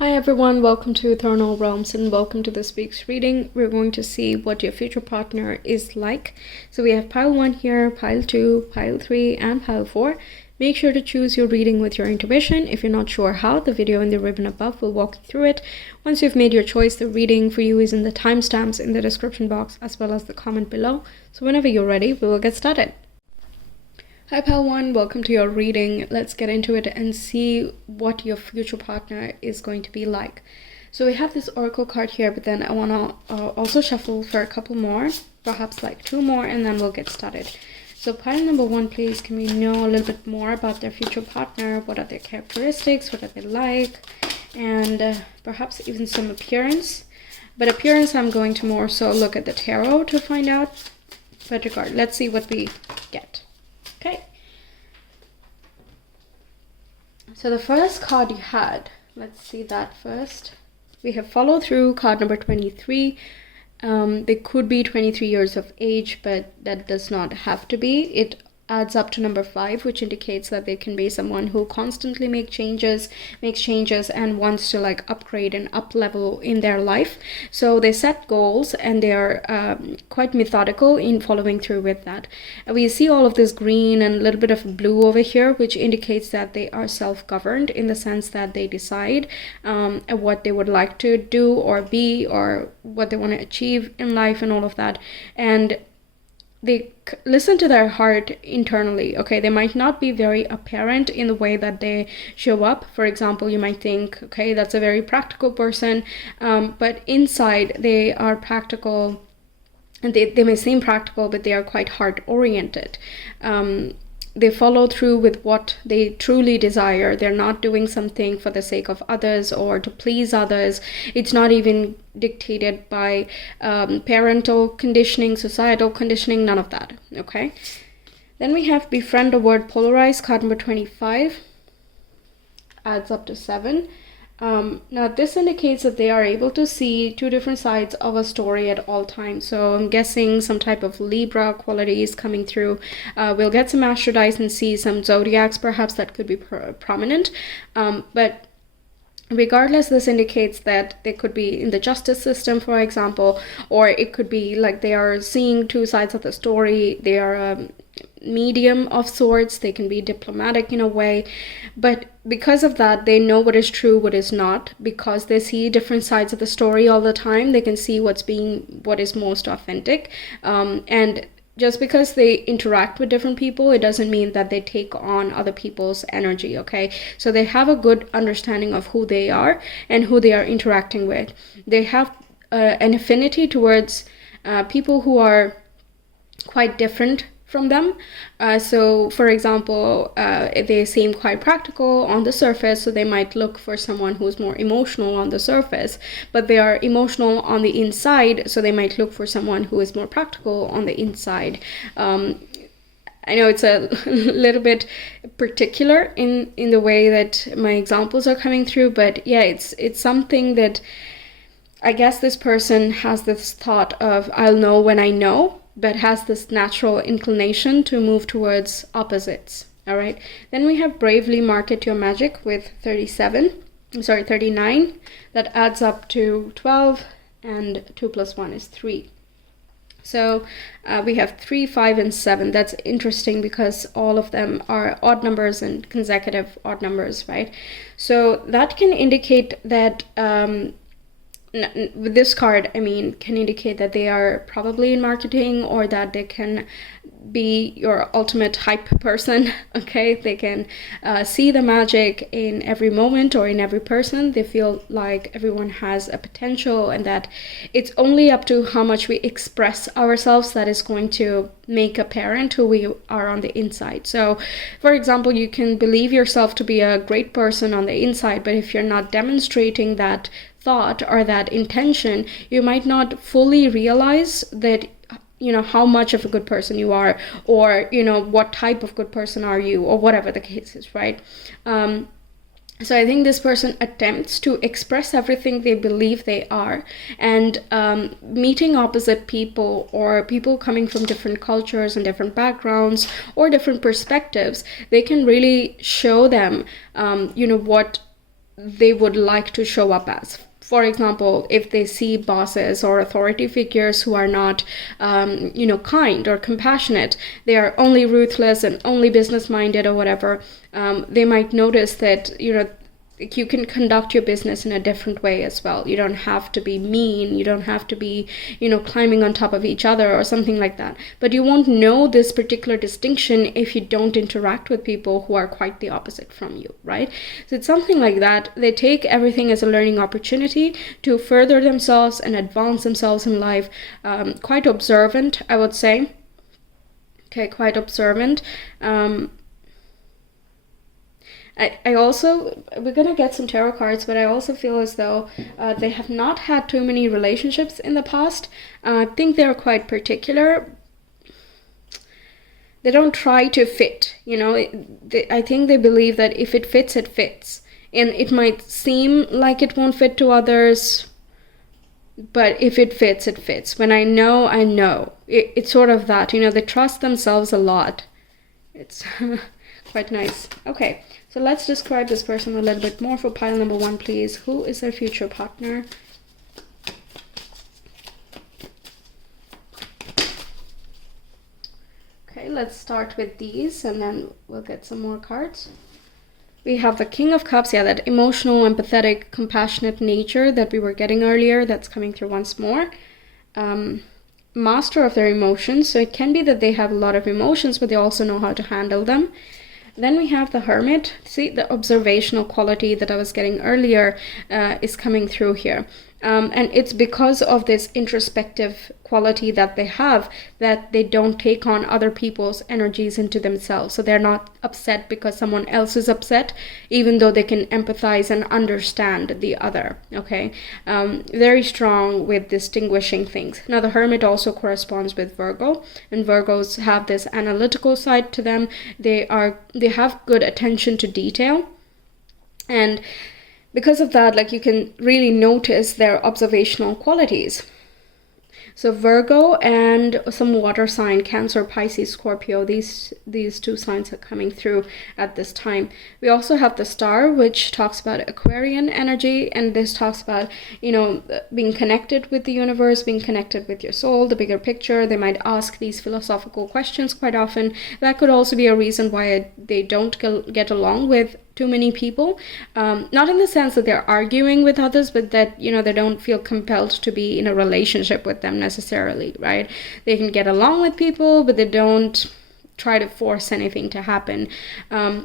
Hi everyone, welcome to Ethernal Realms and welcome to this week's reading. We're going to see what your future partner is like. So we have pile 1 here, pile 2, pile 3 and pile 4. Make sure to choose your reading with your intuition. If you're not sure how, the video in the ribbon above will walk you through it. Once you've made your choice, the reading for you is in the timestamps in the description box as well as the comment below. So whenever you're ready, we will get started. Hi Pal 1, welcome to your reading. Let's get into it and see what your future partner is going to be like. So we have this oracle card here, but then I want to also shuffle for a couple more, perhaps like 2 more, and then we'll get started. So pile number 1, please, can we know a little bit more about their future partner? What are their characteristics? What are they like? And perhaps even some appearance. But appearance, I'm going to more so look at the tarot to find out. But regard, let's see what we get. Okay, so the first card you had, let's see that first. We have follow through, card number 23. They could be 23 years of age, but that does not have to be. It adds up to number 5, which indicates that they can be someone who constantly makes changes and wants to like upgrade and up level in their life. So they set goals and they are quite methodical in following through with that. We see all of this green and a little bit of blue over here, which indicates that they are self-governed in the sense that they decide what they would like to do or be or what they want to achieve in life and all of that. And they listen to their heart internally. Okay, they might not be very apparent in the way that they show up. For example, you might think, okay, that's a very practical person, but inside they are practical, and they may seem practical, but they are quite heart oriented. They follow through with what they truly desire. They're not doing something for the sake of others or to please others. It's not even dictated by parental conditioning, societal conditioning, none of that. Okay. Then we have befriend a word polarized, card number 25. Adds up to 7. Now this indicates that they are able to see 2 different sides of a story at all times. So I'm guessing some type of Libra qualities coming through. We'll get some astro dice and see some zodiacs perhaps that could be prominent. But regardless, this indicates that they could be in the justice system, for example, or it could be like they are seeing 2 sides of the story. They are medium of sorts. They can be diplomatic in a way, but because of that, they know what is true, what is not. Because they see different sides of the story all the time, they can see what is most authentic. And just because they interact with different people, it doesn't mean that they take on other people's energy. Okay, so they have a good understanding of who they are and who they are interacting with. They have an affinity towards people who are quite different from them. So for example, they seem quite practical on the surface, so they might look for someone who's more emotional on the surface, but they are emotional on the inside, so they might look for someone who is more practical on the inside. I know it's a little bit particular in the way that my examples are coming through, but yeah, it's something that I guess this person has this thought of I'll know when I know, but has this natural inclination to move towards opposites. All right, then we have bravely market your magic with 39. That adds up to 12, and 2 plus 1 is 3. So we have 3, 5, and 7. That's interesting because all of them are odd numbers and consecutive odd numbers, right? So that can indicate that with this card, I mean, can indicate that they are probably in marketing, or that they can be your ultimate hype person. Okay, they can see the magic in every moment or in every person. They feel like everyone has a potential, and that it's only up to how much we express ourselves that is going to make apparent who we are on the inside. So for example, you can believe yourself to be a great person on the inside, but if you're not demonstrating that thought or that intention, you might not fully realize that, you know, how much of a good person you are, or, you know, what type of good person are you, or whatever the case is, right? So I think this person attempts to express everything they believe they are, and meeting opposite people or people coming from different cultures and different backgrounds or different perspectives, they can really show them, you know, what they would like to show up as. For example, if they see bosses or authority figures who are not, kind or compassionate, they are only ruthless and only business-minded or whatever, they might notice that, you can conduct your business in a different way as well. You don't have to be mean. You don't have to be, climbing on top of each other or something like that. But you won't know this particular distinction if you don't interact with people who are quite the opposite from you, right? So it's something like that. They take everything as a learning opportunity to further themselves and advance themselves in life. Quite observant, I would say. Okay, quite observant. I also, we're going to get some tarot cards, but I also feel as though they have not had too many relationships in the past. I think they're quite particular. They don't try to fit, I think they believe that if it fits, it fits. And it might seem like it won't fit to others, but if it fits, it fits. When I know, I know. It's sort of that, they trust themselves a lot. It's quite nice. Okay. So let's describe this person a little bit more for pile number 1, please. Who is their future partner? Okay, let's start with these and then we'll get some more cards. We have the King of Cups, that emotional, empathetic, compassionate nature that we were getting earlier, that's coming through once more. Master of their emotions, so it can be that they have a lot of emotions, but they also know how to handle them. Then we have the Hermit. See, the observational quality that I was getting earlier is coming through here. And it's because of this introspective quality that they have that they don't take on other people's energies into themselves. So they're not upset because someone else is upset, even though they can empathize and understand the other. Okay, very strong with distinguishing things. Now the Hermit also corresponds with Virgo, and Virgos have this analytical side to them. They have good attention to detail, and because of that, you can really notice their observational qualities. So Virgo and some water sign, Cancer, Pisces, Scorpio, these two signs are coming through at this time. We also have the Star, which talks about Aquarian energy, and this talks about, being connected with the universe, being connected with your soul, the bigger picture. They might ask these philosophical questions quite often. That could also be a reason why they don't get along with too many people, not in the sense that they're arguing with others, but that they don't feel compelled to be in a relationship with them necessarily, right? They can get along with people, but they don't try to force anything to happen.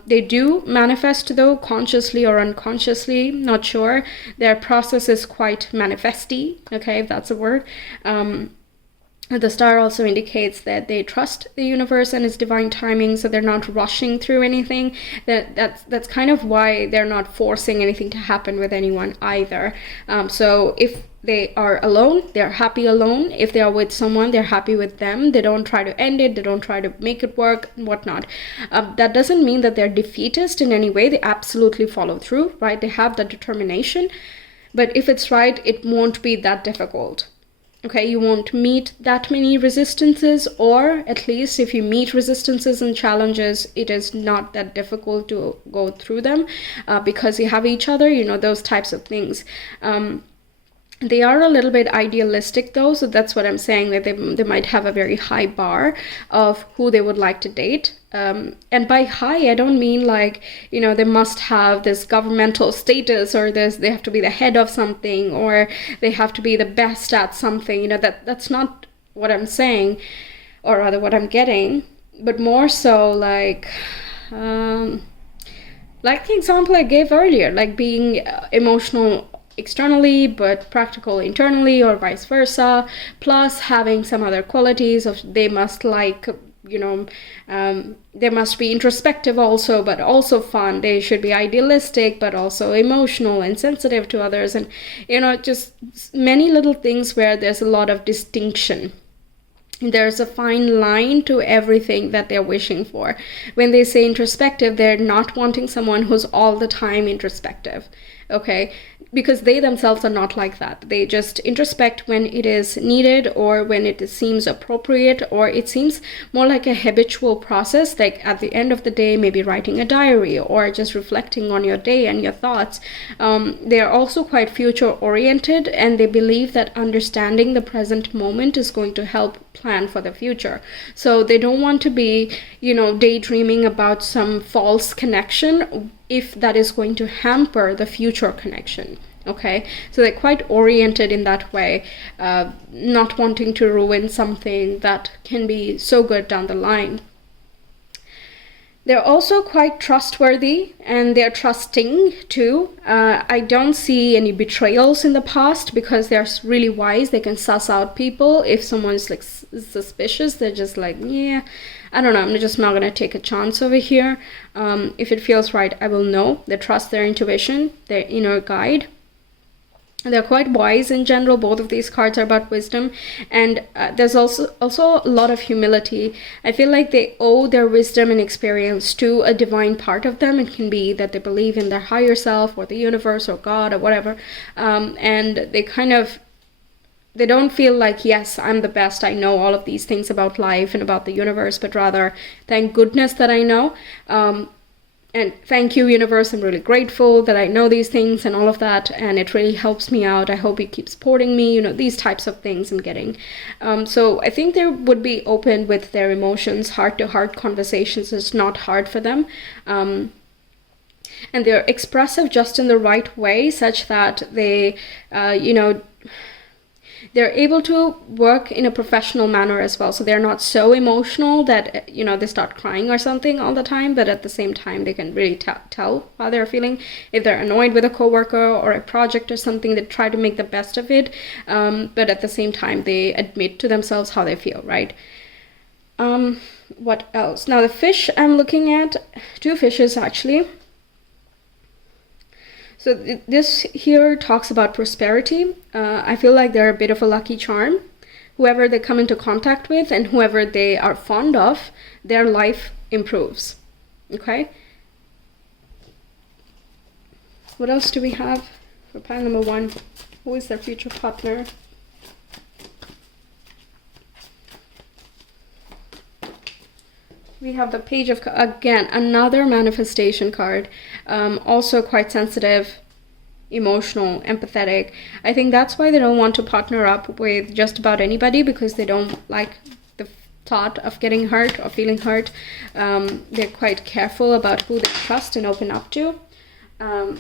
They do manifest, though, consciously or unconsciously, not sure. Their process is quite manifesty, okay, if that's a word. The Star also indicates that they trust the universe and its divine timing, so they're not rushing through anything. That's kind of why they're not forcing anything to happen with anyone either. So if they are alone, they're happy alone. If they are with someone, they're happy with them. They don't try to end it. They don't try to make it work and whatnot. That doesn't mean that they're defeatist in any way. They absolutely follow through, right? They have that determination. But if it's right, it won't be that difficult. Okay, you won't meet that many resistances, or at least if you meet resistances and challenges, it is not that difficult to go through them because you have each other, those types of things. They are a little bit idealistic, though, so that's what I'm saying, that they might have a very high bar of who they would like to date. And by high, I don't mean they must have this governmental status, or they have to be the head of something, or they have to be the best at something. That's not what I'm saying, or rather what I'm getting, but more so like the example I gave earlier, like being emotional externally but practical internally, or vice versa, plus having some other qualities of they must they must be introspective also, but also fun. They should be idealistic but also emotional and sensitive to others, and just many little things where there's a lot of distinction. There's a fine line to everything that they're wishing for. When they say introspective, they're not wanting someone who's all the time introspective. okay? Because they themselves are not like that. They just introspect when it is needed or when it seems appropriate, or it seems more like a habitual process, like at the end of the day, maybe writing a diary or just reflecting on your day and your thoughts. They are also quite future oriented, and they believe that understanding the present moment is going to help plan for the future. So they don't want to be, daydreaming about some false connection if that is going to hamper the future connection. Okay, so they're quite oriented in that way, not wanting to ruin something that can be so good down the line. They're also quite trustworthy, and they're trusting too. I don't see any betrayals in the past because they're really wise. They can suss out people. If someone's like suspicious, they're just like, yeah, I don't know, I'm just not going to take a chance over here. If it feels right, I will know. They trust their intuition, their inner guide. They're quite wise in general. Both of these cards are about wisdom, and there's also a lot of humility. I feel like they owe their wisdom and experience to a divine part of them. It can be that they believe in their higher self or the universe or God or whatever, and they don't feel like, yes, I'm the best, I know all of these things about life and about the universe, but rather, thank goodness that I know. And thank you, universe, I'm really grateful that I know these things and all of that, and it really helps me out. I hope you keep supporting me, these types of things I'm getting. So I think they would be open with their emotions. Heart-to-heart conversations is not hard for them. And they're expressive just in the right way, such that they, they're able to work in a professional manner as well. So they're not so emotional that, they start crying or something all the time, but at the same time, they can really tell how they're feeling. If they're annoyed with a coworker or a project or something, they try to make the best of it. But at the same time, they admit to themselves how they feel, right? What else? Now, the fish I'm looking at, 2 fishes actually. So this here talks about prosperity. I feel like they're a bit of a lucky charm. Whoever they come into contact with and whoever they are fond of, their life improves. Okay? What else do we have for pile number 1? Who is their future partner? We have the Page of, again, another manifestation card. Also quite sensitive, emotional, empathetic. I think that's why they don't want to partner up with just about anybody, because they don't like the thought of getting hurt or feeling hurt. They're quite careful about who they trust and open up to. Not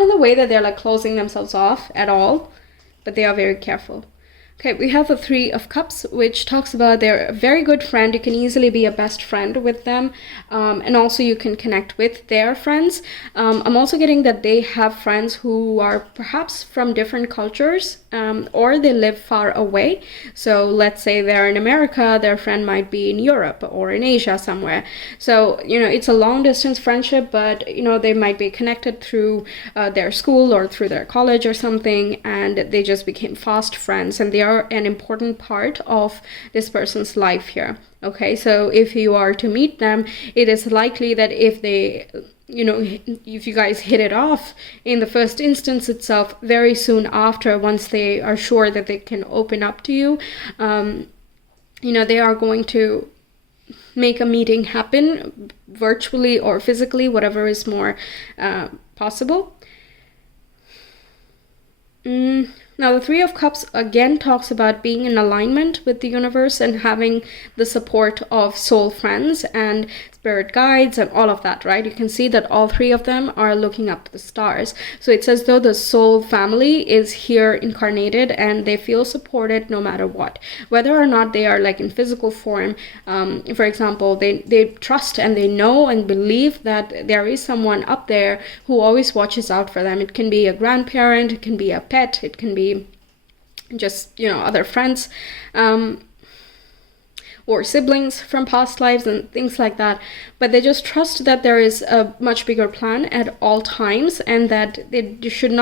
in the way that they're like closing themselves off at all, but they are very careful. Okay, we have the 3 of Cups, which talks about they're a very good friend. You can easily be a best friend with them, and also you can connect with their friends. I'm also getting that they have friends who are perhaps from different cultures, or they live far away. So let's say they're in America, their friend might be in Europe or in Asia somewhere. So, it's a long distance friendship, but, they might be connected through their school or through their college or something, and they just became fast friends, and they are an important part of this person's life here. Okay, so if you are to meet them, it is likely that if they, if you guys hit it off in the first instance itself, very soon after, once they are sure that they can open up to you, they are going to make a meeting happen virtually or physically, whatever is more possible. Now, the 3 of Cups again talks about being in alignment with the universe and having the support of soul friends and spirit guides and all of that, right? You can see that all 3 of them are looking up to the stars. So it's as though the soul family is here incarnated and they feel supported no matter what. Whether or not they are like in physical form, for example, they trust and they know and believe that there is someone up there who always watches out for them. It can be a grandparent, it can be a pet, it can be just, other friends. Or siblings from past lives and things like that. But they just trust that there is a much bigger plan at all times, and that they should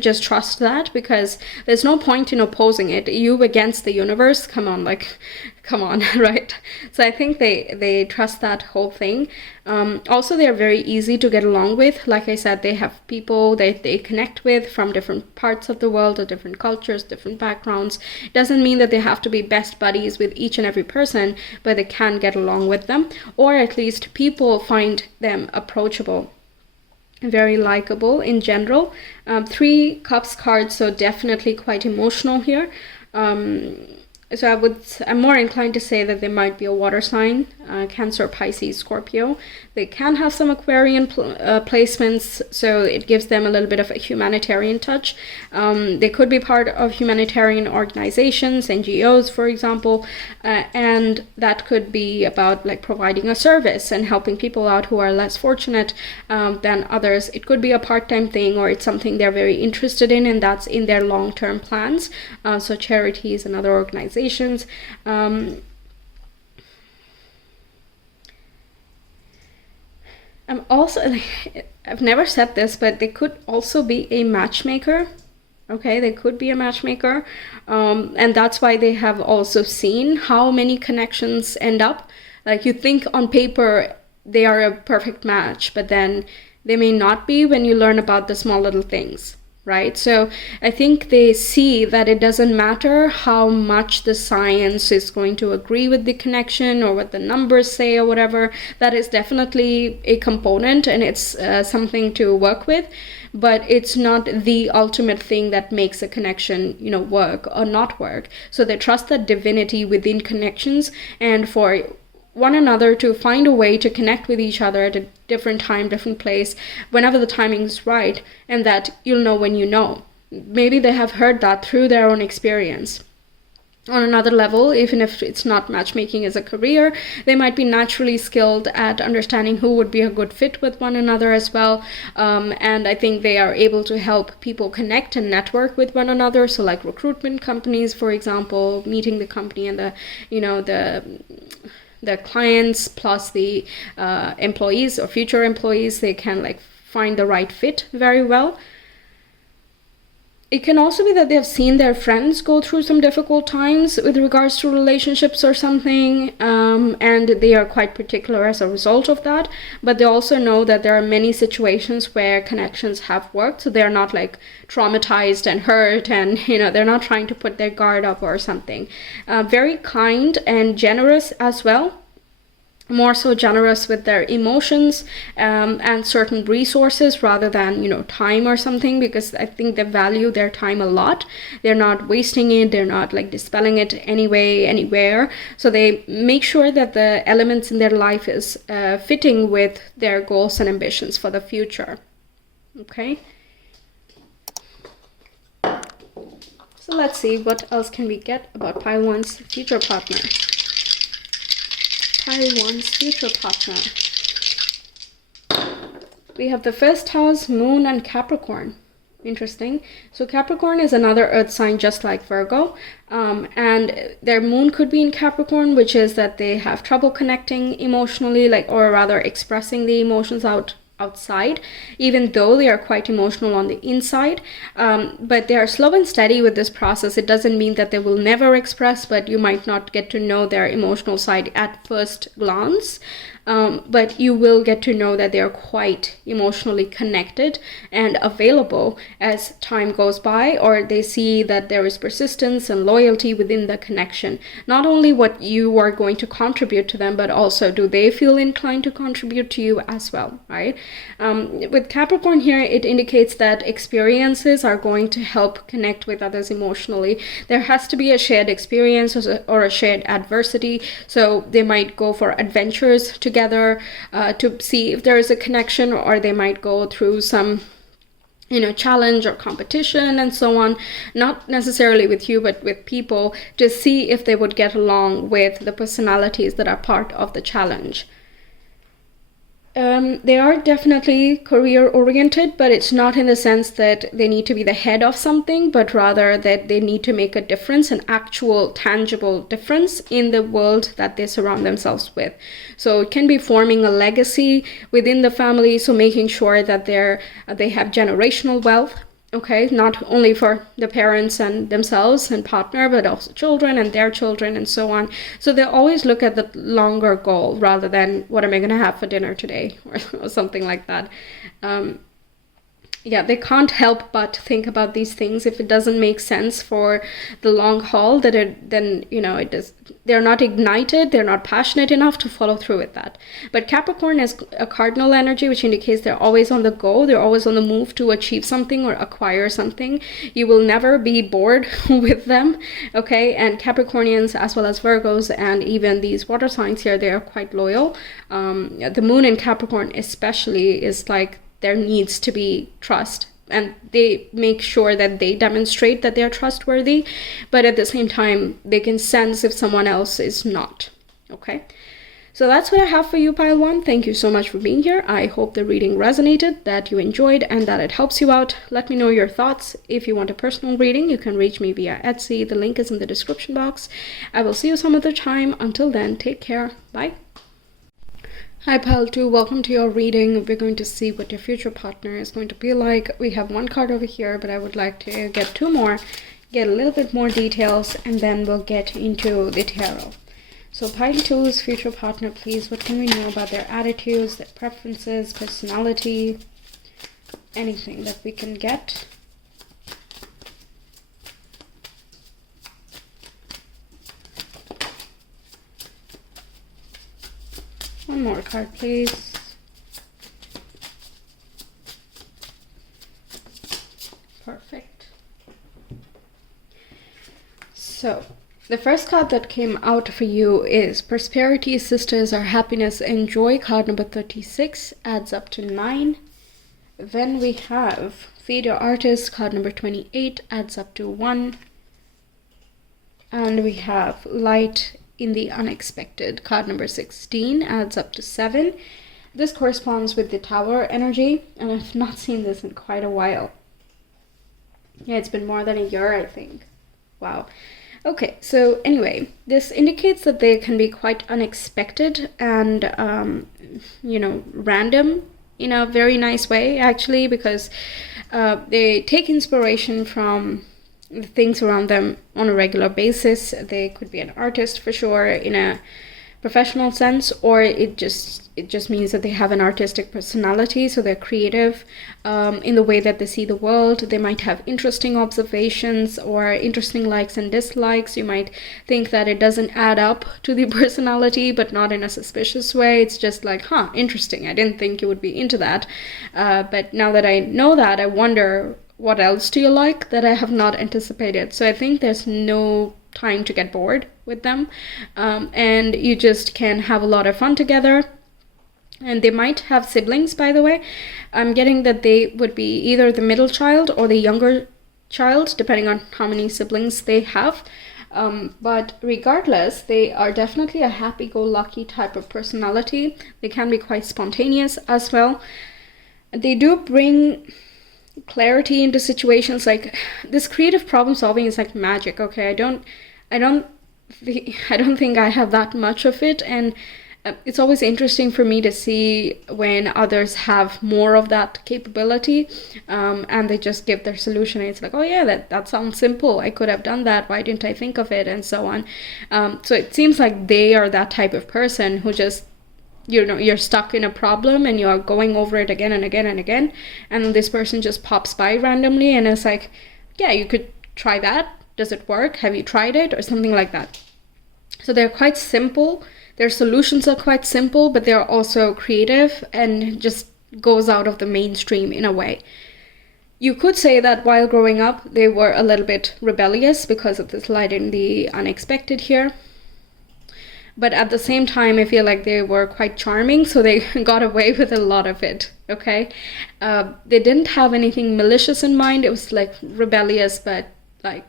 just trust that, because there's no point in opposing it. You against the universe, come on, like, come on, right? So I think they trust that whole thing. Also, they're very easy to get along with. Like I said, they have people that they connect with from different parts of the world or different cultures, different backgrounds. It doesn't mean that they have to be best buddies with each and every person, but they can get along with them, or at least people find them approachable, very likable in general. 3 cups cards, so definitely quite emotional here. So I'm more inclined to say that they might be a water sign, Cancer, Pisces, Scorpio. They can have some Aquarian placements, so it gives them a little bit of a humanitarian touch. They could be part of humanitarian organizations, NGOs, for example, and that could be about like providing a service and helping people out who are less fortunate than others. It could be a part-time thing, or it's something they're very interested in, and that's in their long-term plans. So charities and other organizations. I'm also, I've never said this, but they could also be a matchmaker. Okay, they could be a matchmaker. And that's why they have also seen how many connections end up. Like, you think on paper they are a perfect match, but then they may not be when you learn about the small little things, right? So I think they see that it doesn't matter how much the science is going to agree with the connection or what the numbers say or whatever. That is definitely a component, and it's something to work with, but it's not the ultimate thing that makes a connection, work or not work. So they trust that divinity within connections, and for one another to find a way to connect with each other at a different time, different place, whenever the timing is right, and that you'll know when you know. Maybe they have heard that through their own experience. On another level, even if it's not matchmaking as a career, they might be naturally skilled at understanding who would be a good fit with one another as well. And I think they are able to help people connect and network with one another. So like recruitment companies, for example, meeting the company and the clients plus the employees or future employees, they can find the right fit very well. It can also be that they have seen their friends go through some difficult times with regards to relationships or something, and they are quite particular as a result of that. But they also know that there are many situations where connections have worked, so they're not traumatized and hurt, and they're not trying to put their guard up or something. Very kind and generous as well. More so generous with their emotions and certain resources rather than time or something, because I think they value their time a lot. They're not wasting it, they're not dispelling it anywhere. So they make sure that the elements in their life is fitting with their goals and ambitions for the future. Okay, so let's see what else can we get about Pile 1's future partner. Pile 1's future partner. We have the first house, Moon, and Capricorn. Interesting. So Capricorn is another earth sign just like Virgo, and their moon could be in Capricorn, which is that they have trouble connecting emotionally, or rather expressing the emotions outside, even though they are quite emotional on the inside, but they are slow and steady with this process. It doesn't mean that they will never express, but you might not get to know their emotional side at first glance. But you will get to know that they are quite emotionally connected and available as time goes by, or they see that there is persistence and loyalty within the connection. Not only what you are going to contribute to them, but also do they feel inclined to contribute to you as well, right? With Capricorn here, it indicates that experiences are going to help connect with others emotionally. There has to be a shared experience or a shared adversity, so they might go for adventures together to see if there is a connection, or they might go through some challenge or competition and so on, not necessarily with you but with people, to see if they would get along with the personalities that are part of the challenge. They are definitely career oriented, but it's not in the sense that they need to be the head of something, but rather that they need to make a difference, an actual tangible difference in the world that they surround themselves with. So it can be forming a legacy within the family, so making sure that they have generational wealth, Okay, not only for the parents and themselves and partner, but also children and their children and so on. So they always look at the longer goal rather than what am I going to have for dinner today, or something like that. Yeah, they can't help but think about these things. If it doesn't make sense for the long haul, then it does. They're not ignited, they're not passionate enough to follow through with that. But Capricorn is a cardinal energy, which indicates they're always on the go, they're always on the move to achieve something or acquire something. You will never be bored with them, okay? And Capricornians, as well as Virgos and even these water signs here, they are quite loyal. The moon in Capricorn especially is like, there needs to be trust, and they make sure that they demonstrate that they're trustworthy, but at the same time they can sense if someone else is not. Okay, so that's what I have for you, pile 1. Thank you so much for being here. I hope the reading resonated, that you enjoyed, and that it helps you out. Let me know your thoughts. If you want a personal reading, you can reach me via Etsy. The link is in the description box. I will see you some other time. Until then, take care. Bye. Hi pile 2, welcome to your reading. We're going to see what your future partner is going to be like. We have one card over here, but I would like to get 2 more, get a little bit more details, and then we'll get into the tarot. So pile 2's future partner, please. What can we know about their attitudes, their preferences, personality, anything that we can get? One more card, please. Perfect. So, the first card that came out for you is Prosperity, Sisters, Our Happiness and Joy. Card number 36 adds up to 9. Then we have Feed Your Artist. Card number 28 adds up to 1. And we have Light in the Unexpected. Card number 16 adds up to 7. This corresponds with the Tower energy, and I've not seen this in quite a while. Yeah, it's been more than a year, I think. Wow. Okay, so anyway, this indicates that they can be quite unexpected and, random in a very nice way, actually, because they take inspiration from the things around them on a regular basis. They could be an artist for sure in a professional sense, or it just means that they have an artistic personality, so they're creative in the way that they see the world. They might have interesting observations or interesting likes and dislikes. You might think that it doesn't add up to the personality, but not in a suspicious way. It's just like, interesting, I didn't think you would be into that, but now that I know that, I wonder, what else do you like that I have not anticipated? So I think there's no time to get bored with them, and you just can have a lot of fun together. And they might have siblings, by the way. I'm getting that they would be either the middle child or the younger child, depending on how many siblings they have. But regardless, they are definitely a happy-go-lucky type of personality. They can be quite spontaneous as well. They do bring clarity into situations. Like, this creative problem solving is like magic. Okay, I don't think I have that much of it, and it's always interesting for me to see when others have more of that capability, and they just give their solution, and it's like, oh yeah, that sounds simple, I could have done that, why didn't I think of it, and so on. So it seems like they are that type of person who just, you're stuck in a problem and you're going over it again and again and again, and this person just pops by randomly and is like, yeah, you could try that, does it work, have you tried it, or something like that. So they're quite simple, their solutions are quite simple, but they're also creative and just goes out of the mainstream in a way. You could say that while growing up they were a little bit rebellious because of this Light in the Unexpected here. But at the same time, I feel like they were quite charming, so they got away with a lot of it, okay? They didn't have anything malicious in mind. It was like rebellious, but like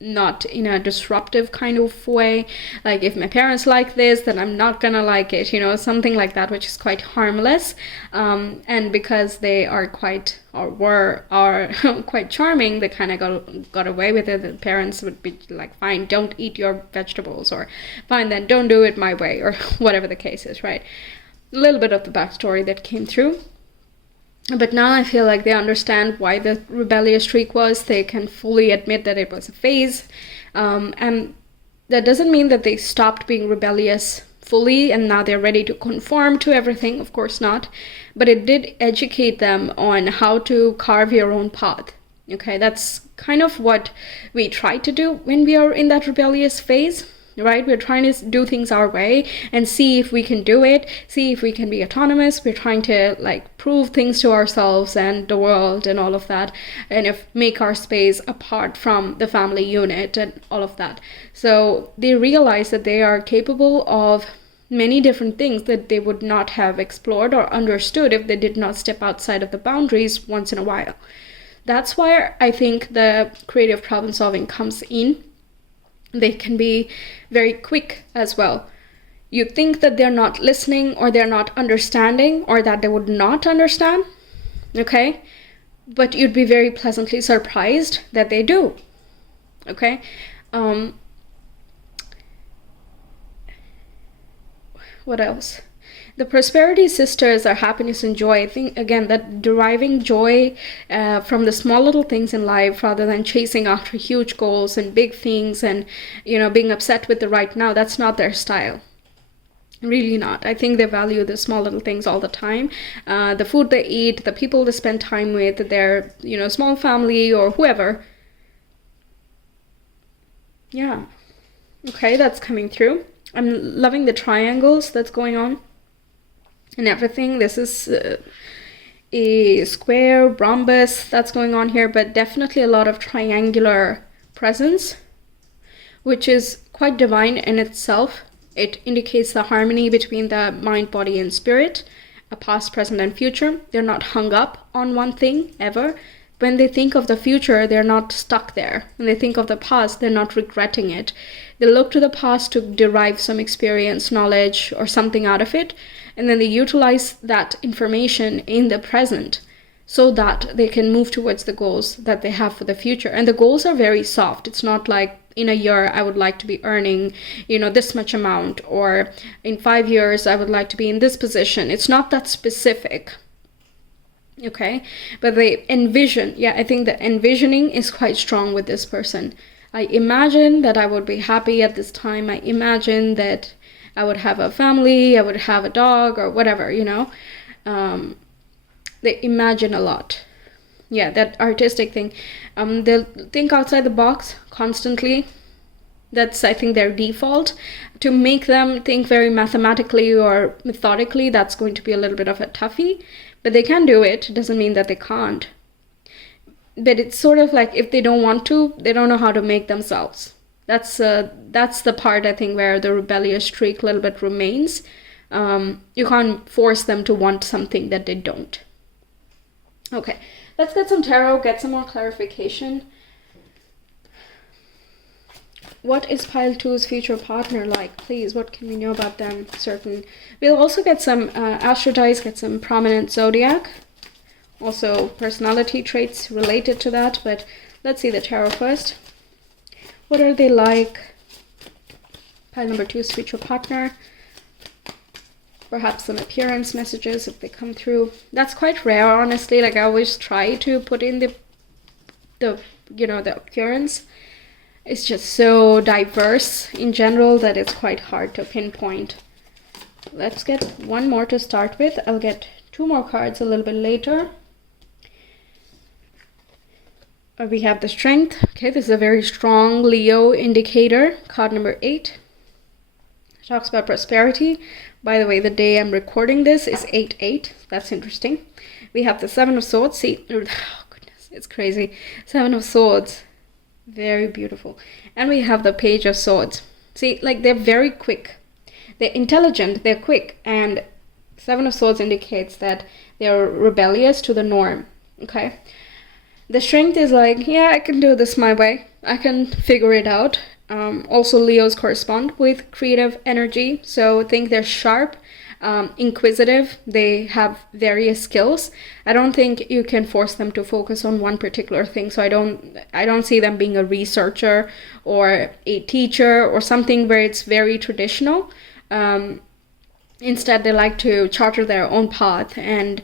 not in a disruptive kind of way. Like, if my parents like this, then I'm not gonna like it, something like that, which is quite harmless. And because they are quite, or are quite charming, they kind of got away with it. The parents would be like, fine, don't eat your vegetables, or fine, then don't do it my way, or whatever the case is, right? A little bit of the backstory that came through. But now I feel like they understand why the rebellious streak was. They can fully admit that it was a phase. And that doesn't mean that they stopped being rebellious fully and now they're ready to conform to everything. Of course not. But it did educate them on how to carve your own path. Okay, that's kind of what we try to do when we are in that rebellious phase. Right, we're trying to do things our way and see if we can do it, see if we can be autonomous. We're trying to like prove things to ourselves and the world and all of that, and if make our space apart from the family unit and all of that. So they realize that they are capable of many different things that they would not have explored or understood if they did not step outside of the boundaries once in a while. That's why I think the creative problem solving comes in. They can be very quick as well. You think that they're not listening or they're not understanding or that they would not understand, okay? But you'd be very pleasantly surprised that they do, okay? What else? The prosperity sisters are happiness and joy. I think, again, that deriving joy from the small little things in life rather than chasing after huge goals and big things and, being upset with the right now, that's not their style. Really not. I think they value the small little things all the time. The food they eat, the people they spend time with, their, small family or whoever. Yeah. Okay, that's coming through. I'm loving the triangles that's going on and everything. This is a square, rhombus that's going on here, but definitely a lot of triangular presence, which is quite divine in itself. It indicates the harmony between the mind, body, and spirit, a past, present, and future. They're not hung up on one thing ever. When they think of the future, they're not stuck there. When they think of the past, they're not regretting it. They look to the past to derive some experience, knowledge, or something out of it, and then they utilize that information in the present so that they can move towards the goals that they have for the future. And the goals are very soft. It's not like, in a year, I would like to be earning, this much amount, or in 5 years, I would like to be in this position. It's not that specific. Okay, but they envision. Yeah, I think the envisioning is quite strong with this person. I imagine that I would be happy at this time. I imagine that I would have a family, I would have a dog or whatever, They imagine a lot. Yeah, that artistic thing. They'll think outside the box constantly. That's, I think, their default. To make them think very mathematically or methodically, that's going to be a little bit of a toughie. But they can do it. It doesn't mean that they can't. But it's sort of like if they don't want to, they don't know how to make themselves. That's the part, I think, where the rebellious streak a little bit remains. You can't force them to want something that they don't. Okay, let's get some tarot, get some more clarification. What is pile 2's future partner like? Please, what can we know about them? Certain. We'll also get some astro dice, get some prominent zodiac. Also personality traits related to that, but let's see the tarot first. What are they like? Pile number 2's future partner. Perhaps some appearance messages if they come through. That's quite rare, honestly. Like, I always try to put in the appearance. It's just so diverse in general that it's quite hard to pinpoint. Let's get one more to start with. I'll get 2 more cards a little bit later. We have the strength. Okay, this is a very strong Leo indicator. Card number 8. It talks about prosperity. By the way, the day I'm recording this is 8/8. That's interesting. We have the 7 of Swords. See, oh goodness, it's crazy. 7 of Swords. Very beautiful. And we have the Page of Swords. See, like, they're very quick. They're intelligent, they're quick. And 7 of Swords indicates that they're rebellious to the norm. Okay? The strength is like, yeah, I can do this my way. I can figure it out. Also, Leos correspond with creative energy. So I think they're sharp, inquisitive. They have various skills. I don't think you can force them to focus on one particular thing. So I don't see them being a researcher or a teacher or something where it's very traditional. Instead, they like to charter their own path and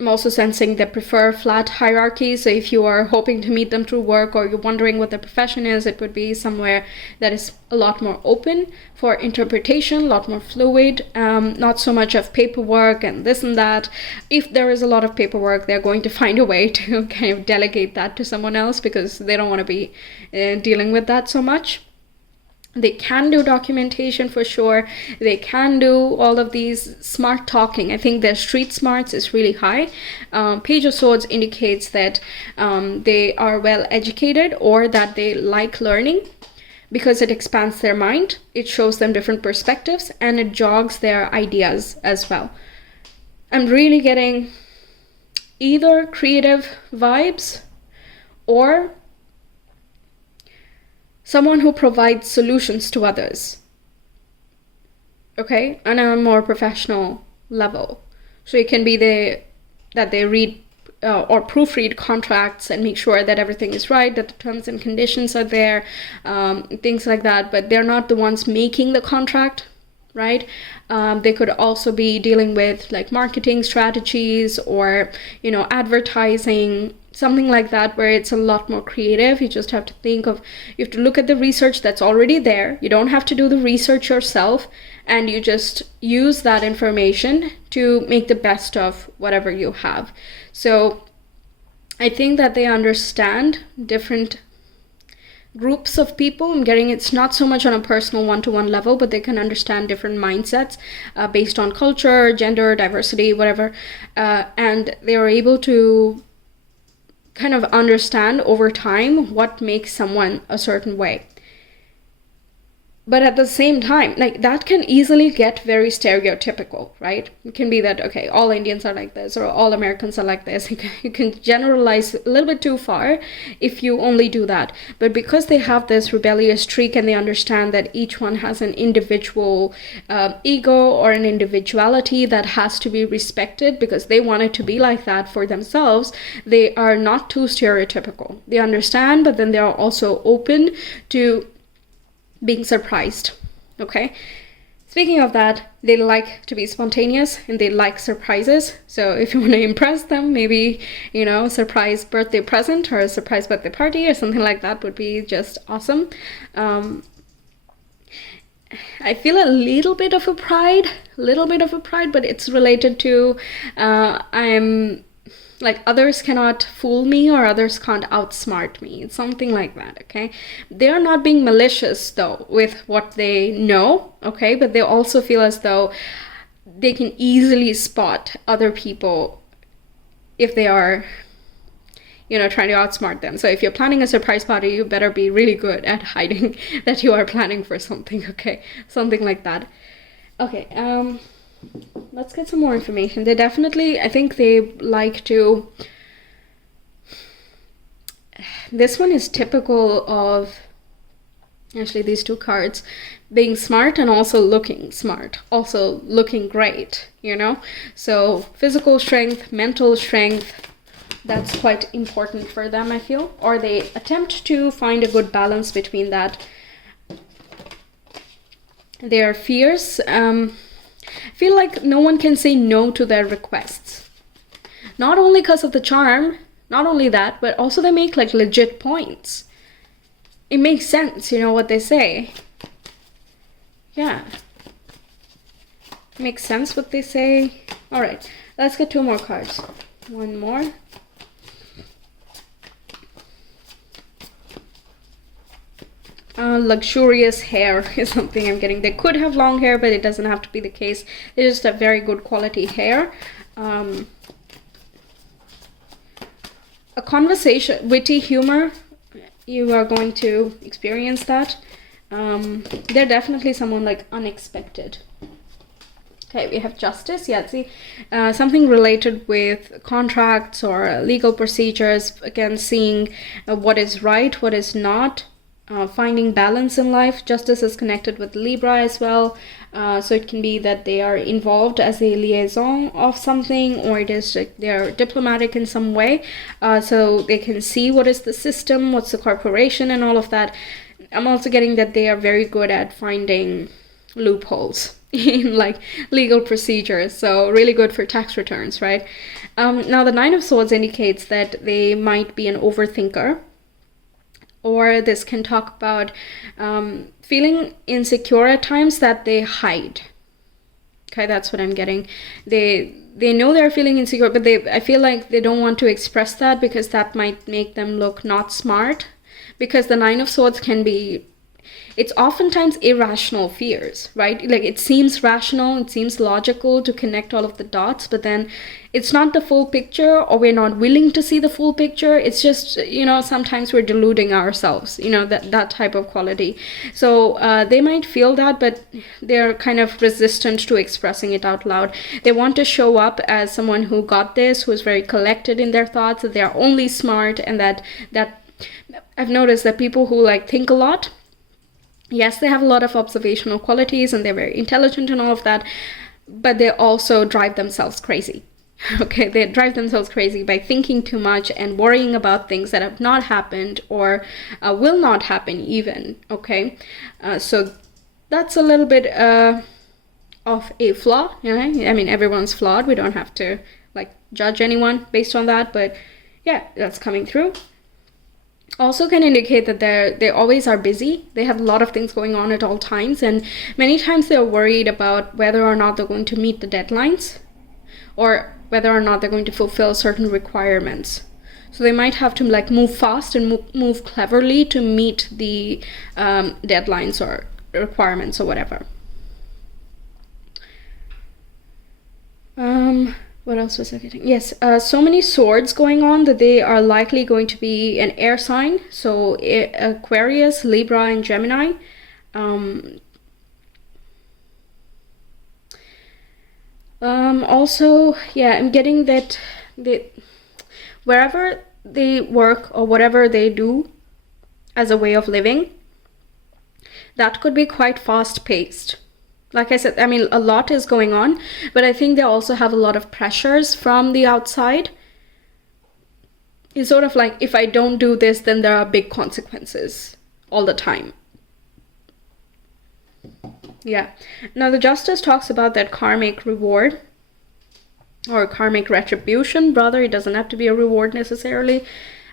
I'm also sensing they prefer flat hierarchies. So if you are hoping to meet them through work, or you're wondering what their profession is, it would be somewhere that is a lot more open for interpretation, a lot more fluid, not so much of paperwork and this and that. If there is a lot of paperwork, they're going to find a way to kind of delegate that to someone else, because they don't want to be dealing with that so much. They can do documentation for sure. They can do all of these smart talking. I think their street smarts is really high. Page of Swords indicates that they are well educated, or that they like learning, because it expands their mind. It shows them different perspectives, and it jogs their ideas as well. I'm really getting either creative vibes or someone who provides solutions to others, okay, on a more professional level. So it can be that they read or proofread contracts and make sure that everything is right, that the terms and conditions are there, things like that, but they're not the ones making the contract, right? They could also be dealing with like marketing strategies, or, you know, advertising, something like that, where it's a lot more creative. You just have to think of, you have to look at the research that's already there. You don't have to do the research yourself, and you just use that information to make the best of whatever you have. So I think that they understand different groups of people. I'm getting it's not so much on a personal one-to-one level, but they can understand different mindsets based on culture, gender, diversity, whatever, and they are able to kind of understand over time what makes someone a certain way. But at the same time, like, that can easily get very stereotypical, right? It can be that, okay, all Indians are like this, or all Americans are like this. You can generalize a little bit too far if you only do that. But because they have this rebellious streak, and they understand that each one has an individual ego or an individuality that has to be respected, because they want it to be like that for themselves, they are not too stereotypical. They understand, but then they are also open to being surprised, okay? Speaking of that, they like to be spontaneous, and they like surprises. So if you want to impress them, maybe, you know, surprise birthday present or a surprise birthday party or something like that would be just awesome. I feel a little bit of a pride, but it's related to I'm like, others cannot fool me, or others can't outsmart me. It's something like that, okay? They are not being malicious, though, with what they know, okay? But they also feel as though they can easily spot other people if they are, you know, trying to outsmart them. So if you're planning a surprise party, you better be really good at hiding that you are planning for something, okay? Something like that. Okay, let's get some more information. They definitely, I think they like to, this one is typical of, actually, these two cards, being smart and also looking smart, also looking great, you know? So physical strength, mental strength, that's quite important for them, I feel. Or they attempt to find a good balance between that. They are fierce. Feel like no one can say no to their requests. Not only because of the charm, not only that, but also they make like legit points. It makes sense, you know, what they say. Yeah. Makes sense what they say. All right, let's get two more cards. One more. Luxurious hair is something I'm getting. They could have long hair, but it doesn't have to be the case. They just have very good quality hair. A conversation, witty humor, you are going to experience that. They're definitely someone like unexpected. Okay, we have justice. Yeah, see, something related with contracts or legal procedures. Again, seeing what is right, what is not. Finding balance in life. Justice is connected with Libra as well, so it can be that they are involved as a liaison of something, or it is like they're diplomatic in some way, so they can see what is the system, what's the corporation, and all of that. I'm also getting that they are very good at finding loopholes, in like legal procedures, so really good for tax returns, right? Now the Nine of Swords indicates that they might be an overthinker, or this can talk about feeling insecure at times that they hide. Okay, that's what I'm getting. They know they're feeling insecure, but I feel like they don't want to express that because that might make them look not smart. Because the Nine of Swords can be, it's oftentimes irrational fears, right? Like it seems rational, it seems logical to connect all of the dots, but then it's not the full picture, or we're not willing to see the full picture. It's just, sometimes we're deluding ourselves, that type of quality. So they might feel that, but they're kind of resistant to expressing it out loud. They want to show up as someone who got this, who's very collected in their thoughts, that they're only smart, and that I've noticed that people who like think a lot, yes, they have a lot of observational qualities and they're very intelligent and all of that, but they also drive themselves crazy. Okay, they drive themselves crazy by thinking too much and worrying about things that have not happened or will not happen even. Okay, so that's a little bit of a flaw. I mean, everyone's flawed. We don't have to like judge anyone based on that, but yeah, that's coming through. Also can indicate that they always are busy. They have a lot of things going on at all times, and many times they're worried about whether or not they're going to meet the deadlines, or whether or not they're going to fulfill certain requirements. So they might have to like move fast and move cleverly to meet the deadlines or requirements or whatever. What else was I getting? Yes, so many swords going on that they are likely going to be an air sign. So Aquarius, Libra, and Gemini. Also, yeah, I'm getting that wherever they work or whatever they do as a way of living, that could be quite fast-paced. Like I said, I mean, a lot is going on, but I think they also have a lot of pressures from the outside. It's sort of like, if I don't do this, then there are big consequences all the time. Yeah. Now the Justice talks about that karmic reward or karmic retribution, rather. It doesn't have to be a reward necessarily.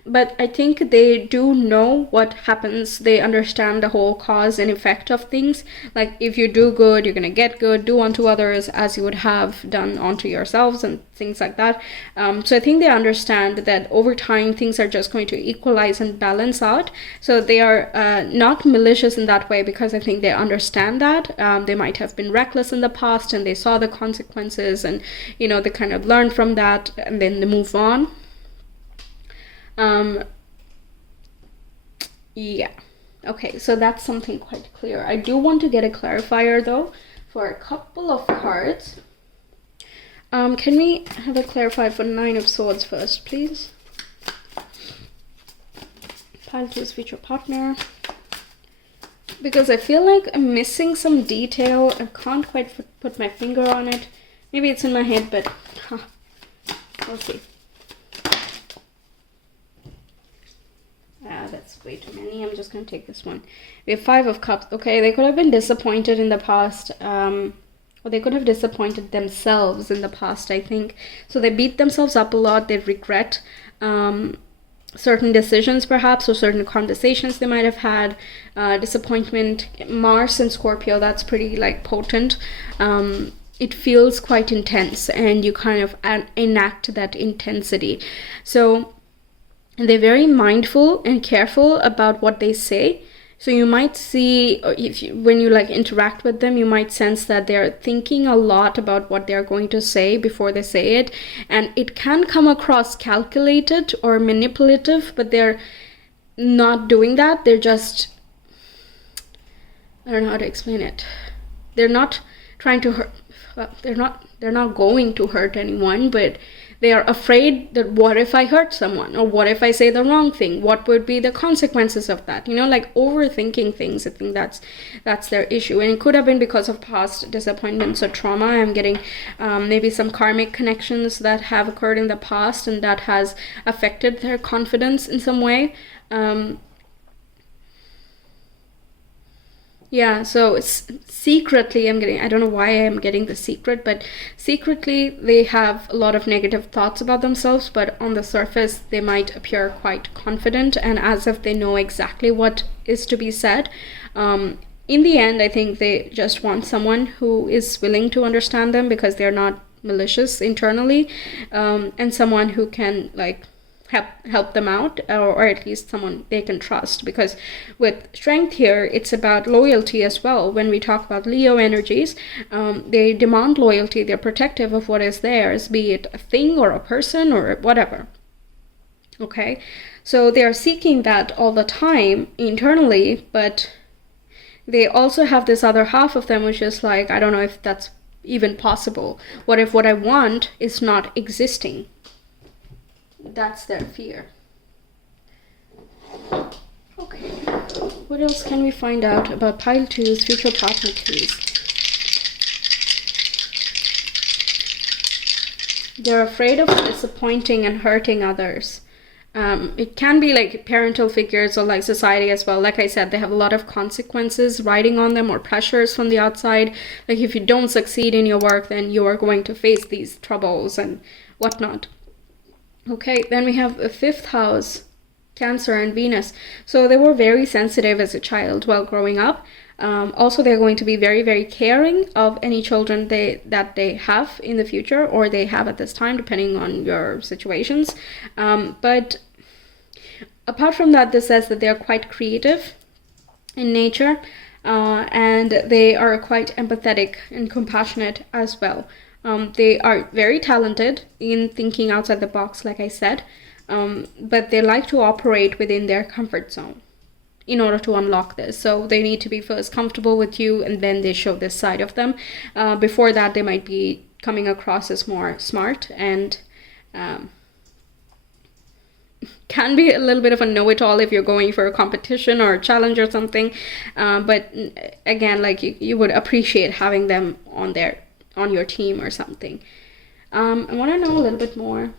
But I think they do know what happens. They understand the whole cause and effect of things. Like, if you do good, you're going to get good. Do unto others as you would have done unto yourselves, and things like that. So I think they understand that over time, things are just going to equalize and balance out. So they are not malicious in that way, because I think they understand that. They might have been reckless in the past, and they saw the consequences, and, they kind of learn from that, and then they move on. Yeah. Okay, so that's something quite clear. I do want to get a clarifier though for a couple of cards. Can we have a clarifier for Nine of Swords first, please? Pile to switch your partner. Because I feel like I'm missing some detail. I can't quite put my finger on it. Maybe it's in my head, but we'll see. That's way too many. I'm just going to take this one. We have Five of Cups. Okay, they could have been disappointed in the past. Or they could have disappointed themselves in the past, I think. So they beat themselves up a lot. They regret certain decisions, perhaps, or certain conversations they might have had. Disappointment. Mars and Scorpio, that's pretty, like, potent. It feels quite intense, and you kind of enact that intensity. So they're very mindful and careful about what they say. So you might see, when you like interact with them, you might sense that they're thinking a lot about what they're going to say before they say it. And it can come across calculated or manipulative, but they're not doing that. They're just, I don't know how to explain it. They're not trying to hurt, well, they're not going to hurt anyone, but they are afraid that what if I hurt someone, or what if I say the wrong thing? What would be the consequences of that? Like overthinking things. I think that's their issue. And it could have been because of past disappointments or trauma. I'm getting maybe some karmic connections that have occurred in the past, and that has affected their confidence in some way. Yeah, so it's secretly I don't know why I'm getting the secret, but secretly they have a lot of negative thoughts about themselves, but on the surface they might appear quite confident and as if they know exactly what is to be said. In the end, I think they just want someone who is willing to understand them because they're not malicious internally, and someone who can like help them out, or at least someone they can trust, because with strength here it's about loyalty as well. When we talk about Leo energies, they demand loyalty, they're protective of what is theirs, be it a thing or a person or whatever. Okay, so they are seeking that all the time internally, but they also have this other half of them which is like, I don't know if that's even possible. What if what I want is not existing? That's their fear. Okay, what else can we find out about pile 2's future partner, please? They're afraid of disappointing and hurting others. It can be like parental figures or like society as well. Like I said, they have a lot of consequences riding on them or pressures from the outside. Like if you don't succeed in your work, then you are going to face these troubles and whatnot. Okay, then we have a 5th house, Cancer and Venus. So they were very sensitive as a child while growing up. Also, they're going to be very, very caring of any children that they have in the future or they have at this time, depending on your situations. But apart from that, this says that they are quite creative in nature, and they are quite empathetic and compassionate as well. They are very talented in thinking outside the box, like I said, but they like to operate within their comfort zone in order to unlock this. So they need to be first comfortable with you, and then they show this side of them. Before that, they might be coming across as more smart and can be a little bit of a know-it-all if you're going for a competition or a challenge or something. But again, like you would appreciate having them on your team or something. I want to know a little bit more.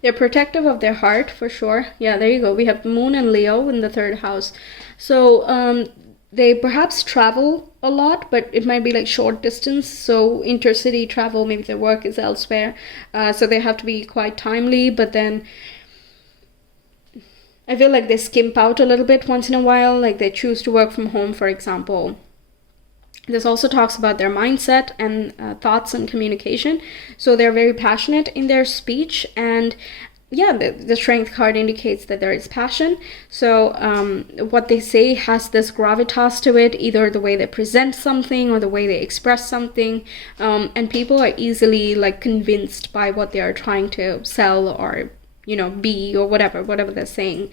They're protective of their heart for sure. Yeah, there you go. We have Moon and Leo in the 3rd house. So they perhaps travel a lot, but it might be like short distance. So intercity travel, maybe their work is elsewhere. So they have to be quite timely, but then I feel like they skimp out a little bit once in a while, like they choose to work from home, for example. This also talks about their mindset and thoughts and communication. So they're very passionate in their speech, and yeah, the strength card indicates that there is passion. So what they say has this gravitas to it, either the way they present something or the way they express something, and people are easily like convinced by what they are trying to sell or be or whatever they're saying.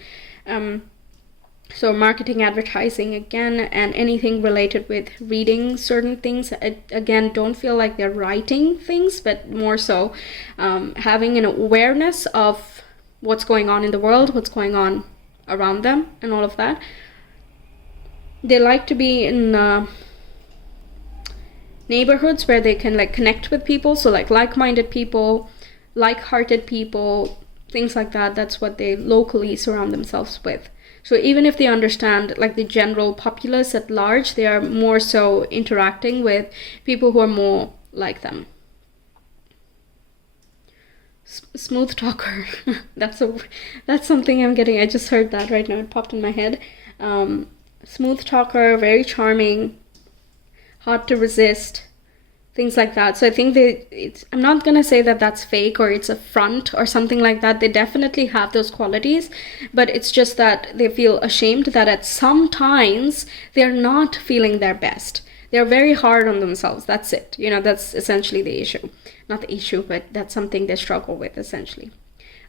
So marketing, advertising again, and anything related with reading certain things. Again, don't feel like they're writing things, but more so having an awareness of what's going on in the world, what's going on around them, and all of that. They like to be in neighborhoods where they can like connect with people, so like-minded people, like-hearted people, things like that. That's what they locally surround themselves with. So even if they understand like the general populace at large, they are more so interacting with people who are more like them. Smooth talker. That's something I'm getting. I just heard that right now. It popped in my head. Smooth talker, very charming, hard to resist, things like that. So I think I'm not gonna say that that's fake or it's a front or something like that. They definitely have those qualities, but it's just that they feel ashamed that at some times they're not feeling their best. They're very hard on themselves. That's it. That's essentially the issue. Not the issue, but that's something they struggle with essentially.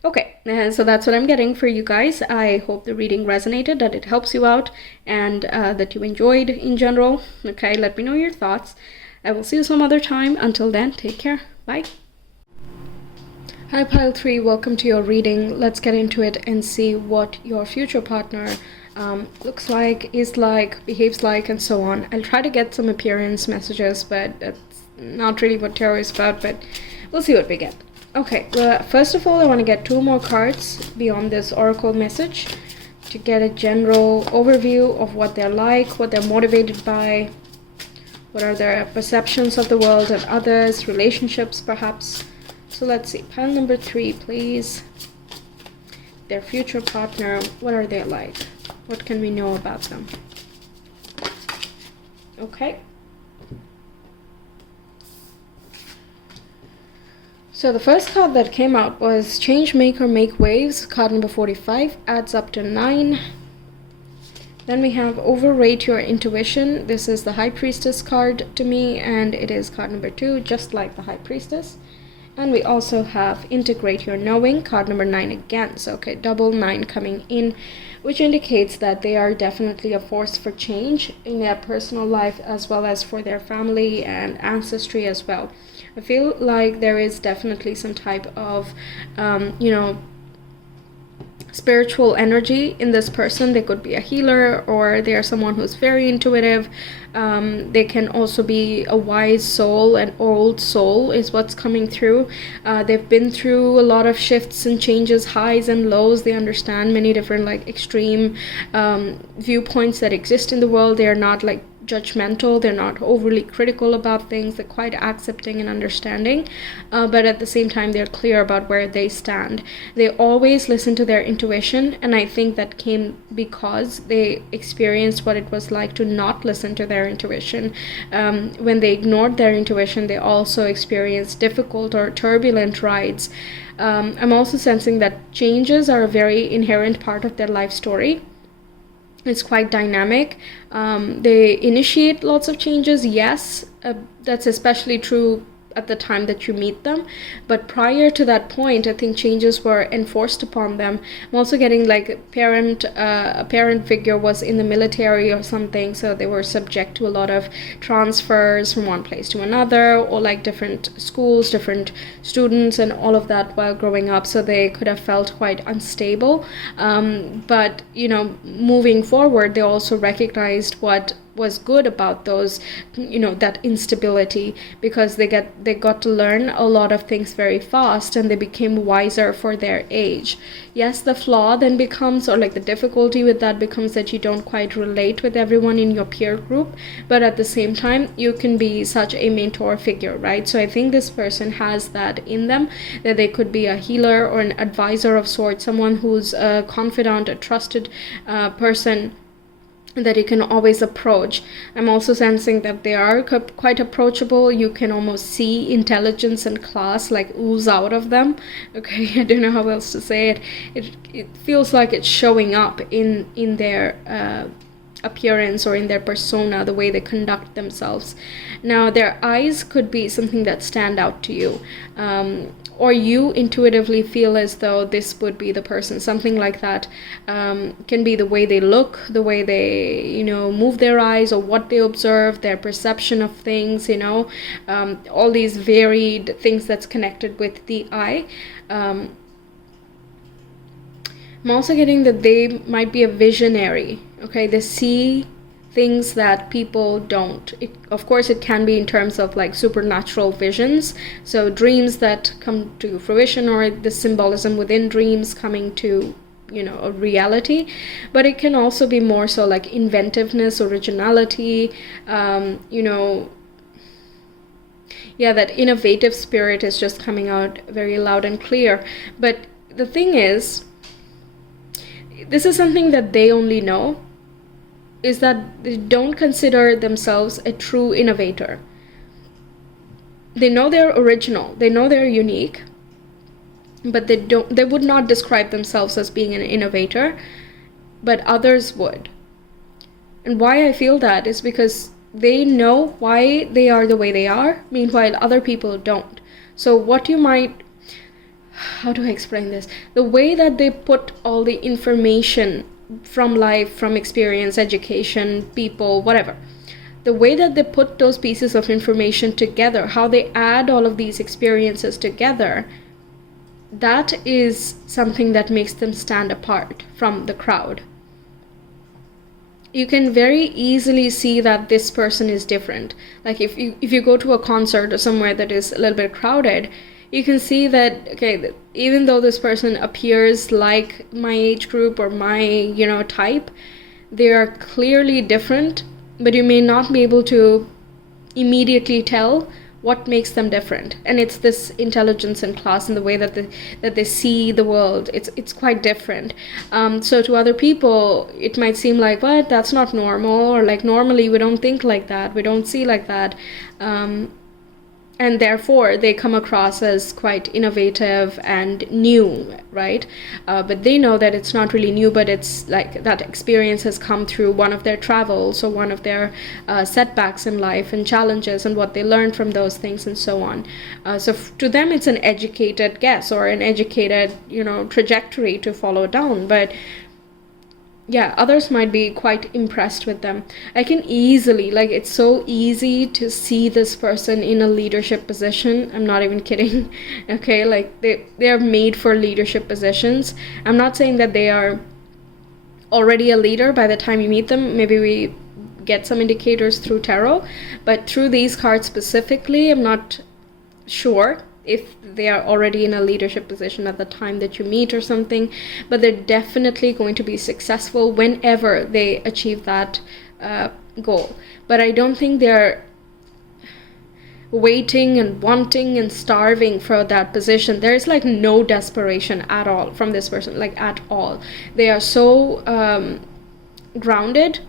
Okay, and so that's what I'm getting for you guys. I hope the reading resonated, that it helps you out, and that you enjoyed in general. Okay, let me know your thoughts. I will see you some other time. Until then, take care. Bye. Hi Pile 3, welcome to your reading. Let's get into it and see what your future partner looks like, is like, behaves like, and so on. I'll try to get some appearance messages, but that's not really what tarot is about, but we'll see what we get. Okay, well, first of all, I want to get 2 more cards beyond this oracle message to get a general overview of what they're like, what they're motivated by, what are their perceptions of the world and others, relationships perhaps. So let's see, pile number 3, please. Their future partner, what are they like? What can we know about them? Okay. So the first card that came out was Change, Make or Make Waves. Card number 45 adds up to 9. Then we have Overrate Your Intuition. This is the High Priestess card to me, and it is card number 2, just like the High Priestess. And we also have Integrate Your Knowing, card number 9 again. So okay, double 9 coming in, which indicates that they are definitely a force for change in their personal life as well as for their family and ancestry as well. I feel like there is definitely some type of, spiritual energy in this person. They could be a healer, or they are someone who's very intuitive. They can also be a wise soul, an old soul is what's coming through. They've been through a lot of shifts and changes, highs and lows. They understand many different like extreme viewpoints that exist in the world. They are not like judgmental, they're not overly critical about things, they're quite accepting and understanding, but at the same time they're clear about where they stand. They always listen to their intuition, and I think that came because they experienced what it was like to not listen to their intuition. When they ignored their intuition, they also experienced difficult or turbulent rides. I'm also sensing that changes are a very inherent part of their life story. It's quite dynamic. They initiate lots of changes, yes, that's especially true at the time that you meet them, but prior to that point I think changes were enforced upon them. I'm also getting like a parent figure was in the military or something, so they were subject to a lot of transfers from one place to another, or like different schools, different students and all of that while growing up, so they could have felt quite unstable, but moving forward they also recognized what was good about those, that instability, because they got to learn a lot of things very fast, and they became wiser for their age. Yes, the flaw then becomes, or like the difficulty with that becomes, that you don't quite relate with everyone in your peer group, but at the same time you can be such a mentor figure, right? So I think this person has that in them, that they could be a healer or an advisor of sorts, someone who's a confidant, a trusted person that you can always approach. I'm also sensing that they are quite approachable. You can almost see intelligence and class like ooze out of them. Okay, I don't know how else to say it. It feels like it's showing up in their appearance or in their persona, the way they conduct themselves. Now their eyes could be something that stand out to you, or you intuitively feel as though this would be the person, something like that. Can be the way they look, the way they move their eyes, or what they observe, their perception of things, all these varied things that's connected with the eye. I'm also getting that they might be a visionary. Okay, they see things that people don't. Of course, it can be in terms of like supernatural visions, so dreams that come to fruition, or the symbolism within dreams coming to a reality, but it can also be more so like inventiveness, originality, that innovative spirit is just coming out very loud and clear. But the thing is, this is something that they only know, is that they don't consider themselves a true innovator. They know they're original, they know they're unique, but they would not describe themselves as being an innovator, but others would. And why I feel that is because they know why they are the way they are, meanwhile other people don't. So how do I explain this? The way that they put all the information from life, from experience, education, people, whatever, the way that they put those pieces of information together, how they add all of these experiences together, that is something that makes them stand apart from the crowd. You can very easily see that this person is different. Like if you go to a concert or somewhere that is a little bit crowded, you can see that, okay, even though this person appears like my age group or my, you know, type, they are clearly different, but you may not be able to immediately tell what makes them different. And it's this intelligence in class and the way that they see the world. It's quite different. So to other people, it might seem like, what, that's not normal, or like normally we don't think like that, we don't see like that. And therefore they come across as quite innovative and new, right? But they know that it's not really new, but it's like that experience has come through one of their travels or one of their setbacks in life and challenges and what they learned from those things and so on. So to them, it's an educated guess or an educated, you know, trajectory to follow down. But yeah, others might be quite impressed with them. I can easily, like, it's so easy to see this person in a leadership position. I'm not even kidding. Okay, like they are made for leadership positions. I'm not saying that they are already a leader by the time you meet them. Maybe we get some indicators through tarot, but through these cards specifically, I'm not sure if they are already in a leadership position at the time that you meet or something, but they're definitely going to be successful whenever they achieve that goal. But I don't think they're waiting and wanting and starving for that position. There's like no desperation at all from this person, like at all. They are so grounded,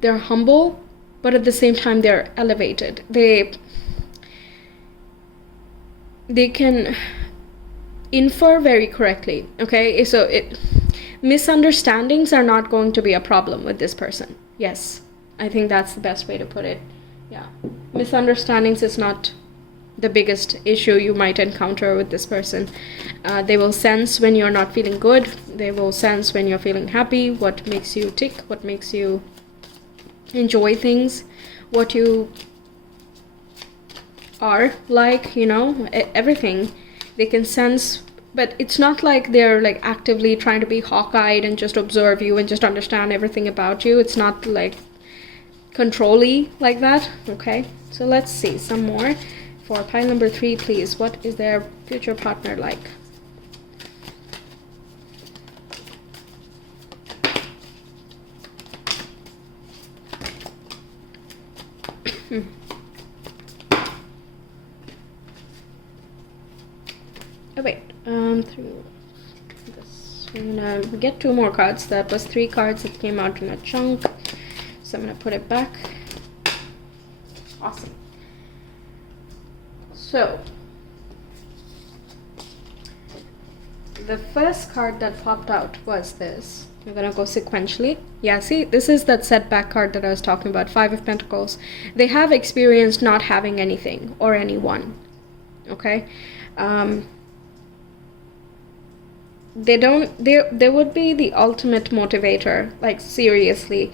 they're humble, but at the same time they're elevated. They can infer very correctly, okay? So misunderstandings are not going to be a problem with this person. Yes, I think that's the best way to put it. Yeah, misunderstandings is not the biggest issue you might encounter with this person. They will sense when you're not feeling good. They will sense when you're feeling happy, what makes you tick, what makes you enjoy things, what you are like, you know, everything they can sense. But it's not like they're like actively trying to be hawk-eyed and just observe you and just understand everything about you. It's not like control-y like that. Okay, so let's see some more for pile number 3, please. What is their future partner like? Oh wait, through this, I'm gonna get 2 more cards. That was 3 cards that came out in a chunk, so I'm gonna put it back. Awesome. So the first card that popped out was this. We're gonna go sequentially. Yeah, see, this is that setback card that I was talking about, 5 of Pentacles. They have experienced not having anything or anyone. Okay, they would be the ultimate motivator, like seriously.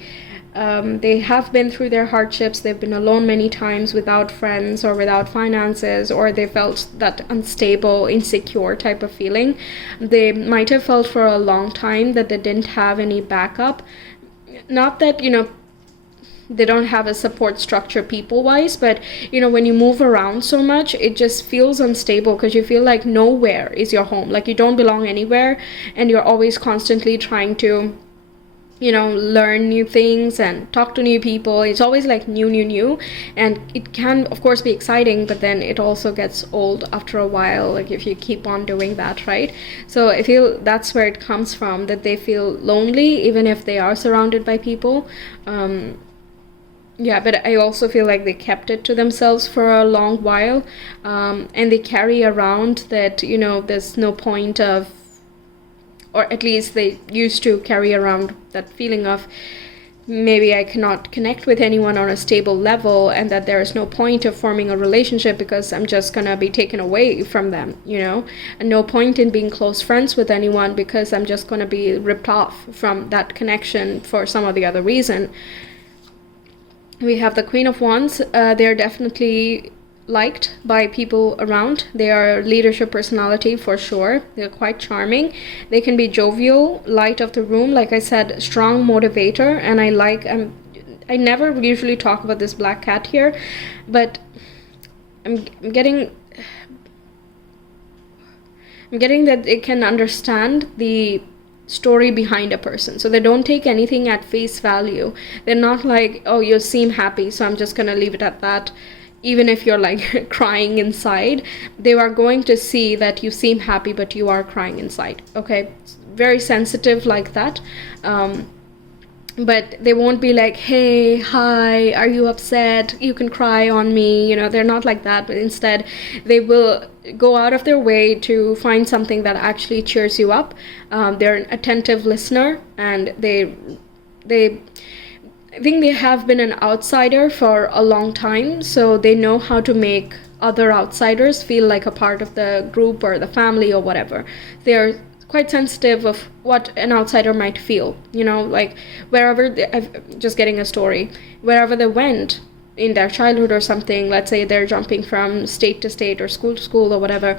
They have been through their hardships. They've been alone many times without friends or without finances, or they felt that unstable, insecure type of feeling. They might have felt for a long time that they didn't have any backup. Not that, you know, they don't have a support structure people wise, but you know, when you move around so much, it just feels unstable because you feel like nowhere is your home, like you don't belong anywhere, and you're always constantly trying to, you know, learn new things and talk to new people. It's always like new, and it can of course be exciting, but then it also gets old after a while, like if you keep on doing that, right? So I feel that's where it comes from, that they feel lonely even if they are surrounded by people. Yeah, but I also feel like they kept it to themselves for a long while, and they carry around that, you know, there's no point of, or at least they used to carry around that feeling of, maybe I cannot connect with anyone on a stable level, and that there is no point of forming a relationship because I'm just gonna be taken away from them, you know, and no point in being close friends with anyone because I'm just gonna be ripped off from that connection for some or the other reason. We have the Queen of Wands. They're definitely liked by people around. They are leadership personality for sure. They're quite charming. They can be jovial, light of the room, like I said, strong motivator. And I never usually talk about this black cat here, but I'm getting I'm getting that they can understand the story behind a person, so they don't take anything at face value. They're not like, oh, you seem happy, so I'm just gonna leave it at that. Even if you're like crying inside, they are going to see that you seem happy but you are crying inside. Okay, very sensitive like that. But they won't be like, hey, hi, are you upset? You can cry on me. They're not like that. But instead, they will go out of their way to find something that actually cheers you up. They're an attentive listener, and I think they have been an outsider for a long time, so they know how to make other outsiders feel like a part of the group or the family or whatever. They're quite sensitive of what an outsider might feel, like wherever I'm just getting a story, wherever they went in their childhood or something. Let's say they're jumping from state to state or school to school or whatever,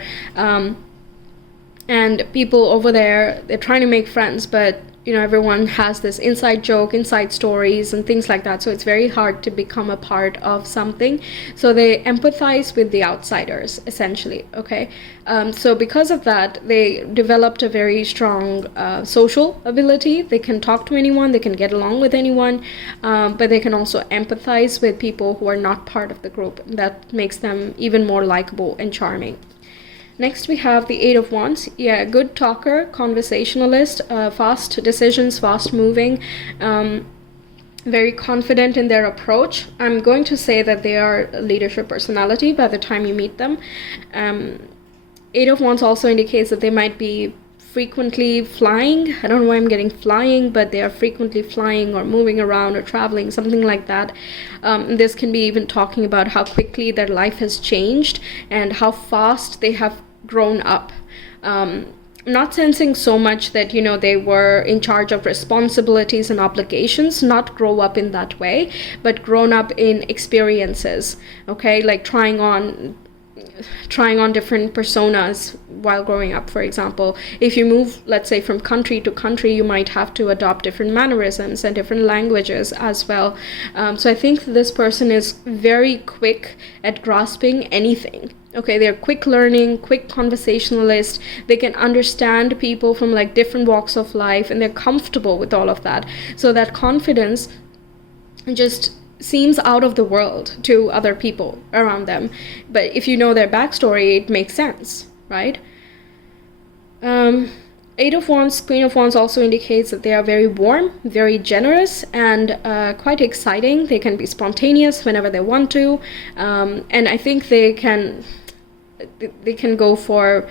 and people over there, they're trying to make friends, but everyone has this inside joke, inside stories and things like that, so it's very hard to become a part of something. So they empathize with the outsiders, essentially. Okay, so because of that, they developed a very strong social ability. They can talk to anyone, they can get along with anyone, but they can also empathize with people who are not part of the group. That makes them even more likable and charming. Next, we have the Eight of Wands. Yeah, good talker, conversationalist, fast decisions, fast moving, very confident in their approach. I'm going to say that they are a leadership personality by the time you meet them. Eight of Wands also indicates that they might be frequently flying. I don't know why I'm getting flying, but they are frequently flying or moving around or traveling, something like that. This can be even talking about how quickly their life has changed and how fast they have grown up. Not sensing so much that they were in charge of responsibilities and obligations, not grow up in that way, but grown up in experiences. Okay, like trying on different personas while growing up. For example, if you move, let's say, from country to country, you might have to adopt different mannerisms and different languages as well. So I think this person is very quick at grasping anything. Okay, they're quick learning, quick conversationalist. They can understand people from like different walks of life, and they're comfortable with all of that. So that confidence just seems out of the world to other people around them. But if you know their backstory, it makes sense, right? Eight of Wands, Queen of Wands also indicates that they are very warm, very generous, and quite exciting. They can be spontaneous whenever they want to, and I think they can go for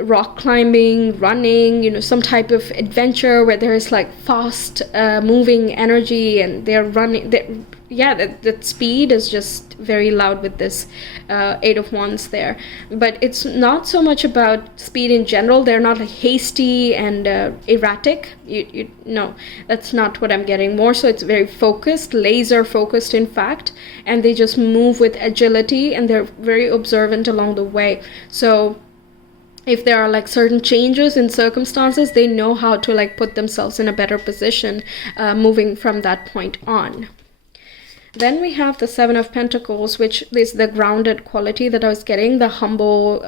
rock climbing, running, some type of adventure where there's like fast moving energy, and they're running. That speed is just very loud with this Eight of Wands there. But it's not so much about speed in general. They're not like hasty and erratic. No, that's not what I'm getting. More so, it's very focused, laser focused, in fact, and they just move with agility, and they're very observant along the way. So if there are like certain changes in circumstances, they know how to like put themselves in a better position moving from that point on. Then we have the Seven of Pentacles, which is the grounded quality that I was getting, the humble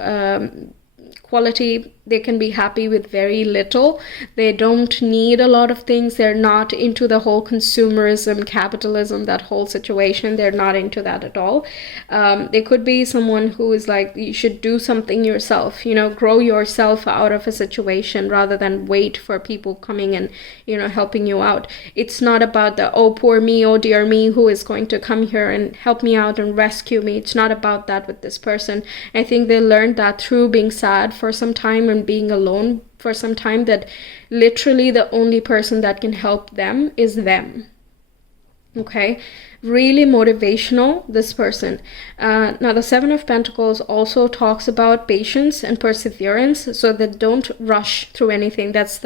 quality. They can be happy with very little. They don't need a lot of things. They're not into the whole consumerism, capitalism, that whole situation. They're not into that at all. They could be someone who is like, you should do something yourself, grow yourself out of a situation rather than wait for people coming and, helping you out. It's not about the, oh, poor me, oh, dear me, who is going to come here and help me out and rescue me. It's not about that with this person. I think they learned that through being sad for some time and being alone for some time, that literally the only person that can help them is them. Okay, really motivational, this person. Now the Seven of Pentacles also talks about patience and perseverance, so that don't rush through anything. That's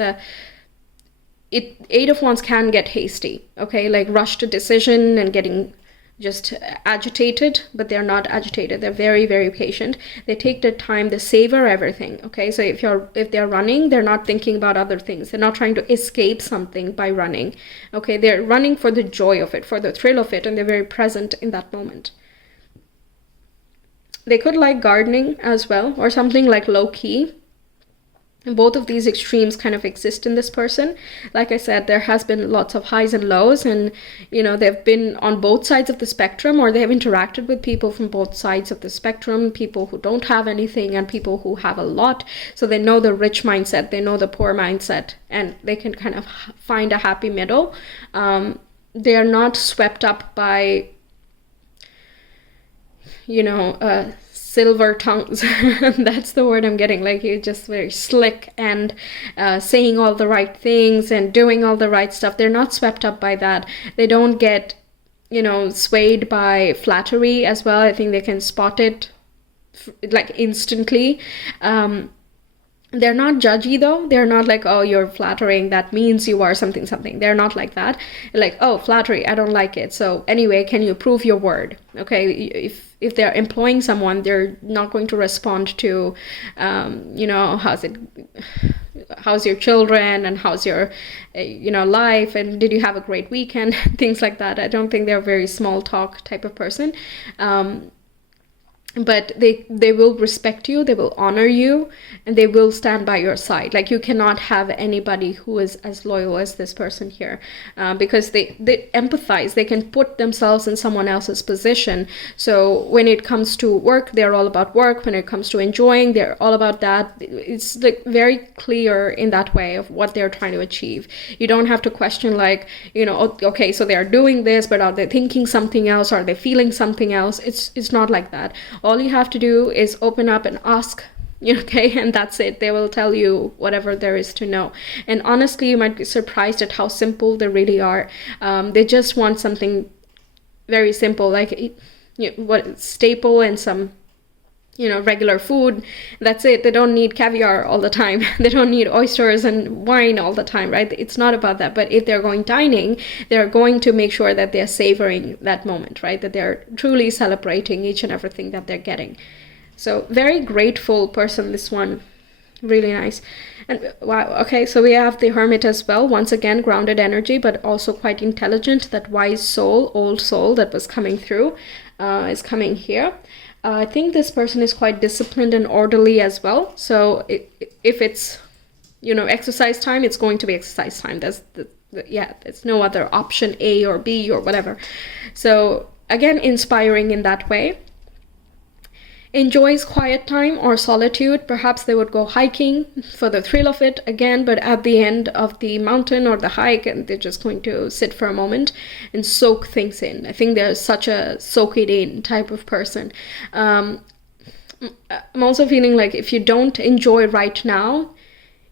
Eight of Wands can get hasty, okay, like rush to decision and getting just agitated, but they're not agitated. They're very, very patient. They take their time. They savor everything. Okay, so if they're running, they're not thinking about other things. They're not trying to escape something by running. Okay, they're running for the joy of it, for the thrill of it, and they're very present in that moment. They could like gardening as well, or something like low-key. And both of these extremes kind of exist in this person. Like I said, there has been lots of highs and lows, and they've been on both sides of the spectrum, or they have interacted with people from both sides of the spectrum, people who don't have anything and people who have a lot. So they know the rich mindset, they know the poor mindset, and they can kind of find a happy middle. They are not swept up by silver tongues. That's the word I'm getting. Like, you're just very slick and saying all the right things and doing all the right stuff. They're not swept up by that. They don't get swayed by flattery as well. I think they can spot it like instantly. They're not judgy though. They're not like, oh, you're flattering, that means you are something. They're not like that. Like, oh, flattery, I don't like it. So anyway, can you prove your word? Okay, if they're employing someone, they're not going to respond to, how's your children and how's your, life, and did you have a great weekend? Things like that. I don't think they're a very small talk type of person. But they will respect you, they will honor you, and they will stand by your side. Like, you cannot have anybody who is as loyal as this person here, because they empathize. They can put themselves in someone else's position. So when it comes to work, they're all about work. When it comes to enjoying, they're all about that. It's like very clear in that way of what they're trying to achieve. You don't have to question like, okay, so they're doing this, but are they thinking something else? Are they feeling something else? It's not like that. All you have to do is open up and ask, okay, and that's it. They will tell you whatever there is to know. And honestly, you might be surprised at how simple they really are. They just want something very simple, like what staple and some regular food. That's it. They don't need caviar all the time. They don't need oysters and wine all the time, right? It's not about that. But if they're going dining, they're going to make sure that they're savoring that moment, right? That they're truly celebrating each and everything that they're getting. So very grateful person, this one. Really nice. And wow, okay, so we have the Hermit as well. Once again, grounded energy, but also quite intelligent. That wise soul, old soul that was coming through is coming here. I think this person is quite disciplined and orderly as well. So if it's, exercise time, it's going to be exercise time. There's no other option A or B or whatever. So again, inspiring in that way. Enjoys quiet time or solitude. Perhaps they would go hiking for the thrill of it again, but at the end of the mountain or the hike, and they're just going to sit for a moment and soak things in. I think they're such a soak it in type of person. I'm also feeling like if you don't enjoy right now,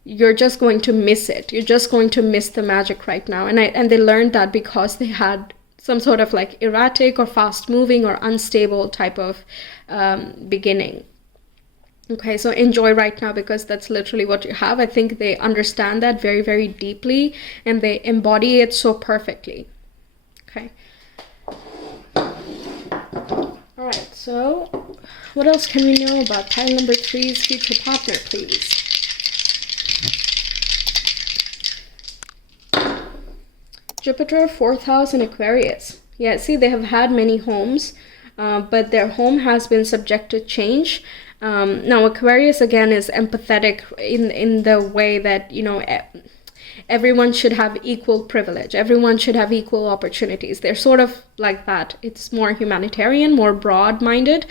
you're just going to miss it. You're just going to miss the magic right now. And they learned that because they had some sort of like erratic or fast moving or unstable type of beginning. Okay, so enjoy right now, because that's literally what you have. I think they understand that very, very deeply, and they embody it so perfectly. Okay. All right, so what else can we know about pile number 3's future partner, please? Jupiter, 4th house in Aquarius. Yeah, see, they have had many homes, but their home has been subject to change. Now, Aquarius, again, is empathetic in the way that, everyone should have equal privilege. Everyone should have equal opportunities. They're sort of like that. It's more humanitarian, more broad-minded.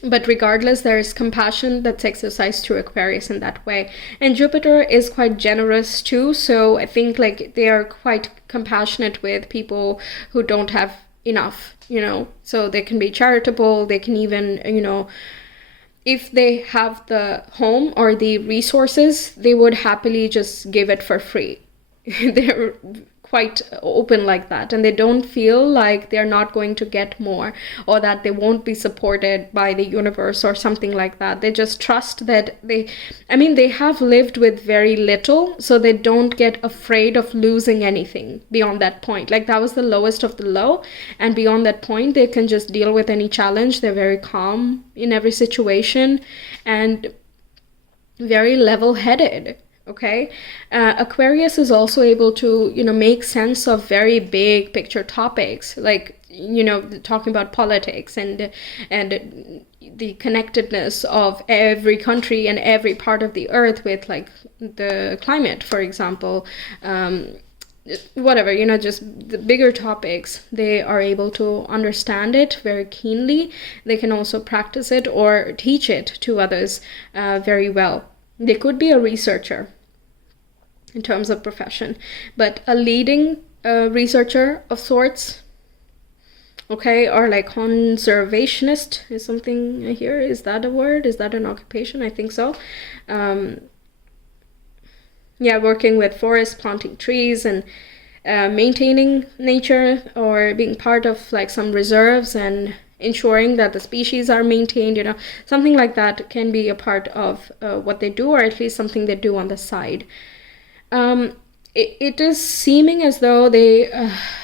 But regardless, there is compassion that's exercised through Aquarius in that way. And Jupiter is quite generous too. So I think like they are quite compassionate with people who don't have enough, So they can be charitable. They can even, if they have the home or the resources, they would happily just give it for free. They're quite open like that, and they don't feel like they're not going to get more, or that they won't be supported by the universe or something like that. They just trust that they have lived with very little, so they don't get afraid of losing anything beyond that point. Like, that was the lowest of the low, and beyond that point they can just deal with any challenge. They're very calm in every situation and very level-headed. Okay, Aquarius is also able to, make sense of very big picture topics. Like, talking about politics and the connectedness of every country and every part of the earth with like the climate, for example, whatever, just the bigger topics, they are able to understand it very keenly. They can also practice it or teach it to others very well. They could be a researcher in terms of profession, but a leading researcher of sorts, okay, or like conservationist is something here. Is that a word? Is that an occupation? I think so. Working with forests, planting trees, and maintaining nature, or being part of like some reserves and ensuring that the species are maintained, something like that can be a part of what they do, or at least something they do on the side. It is seeming as though they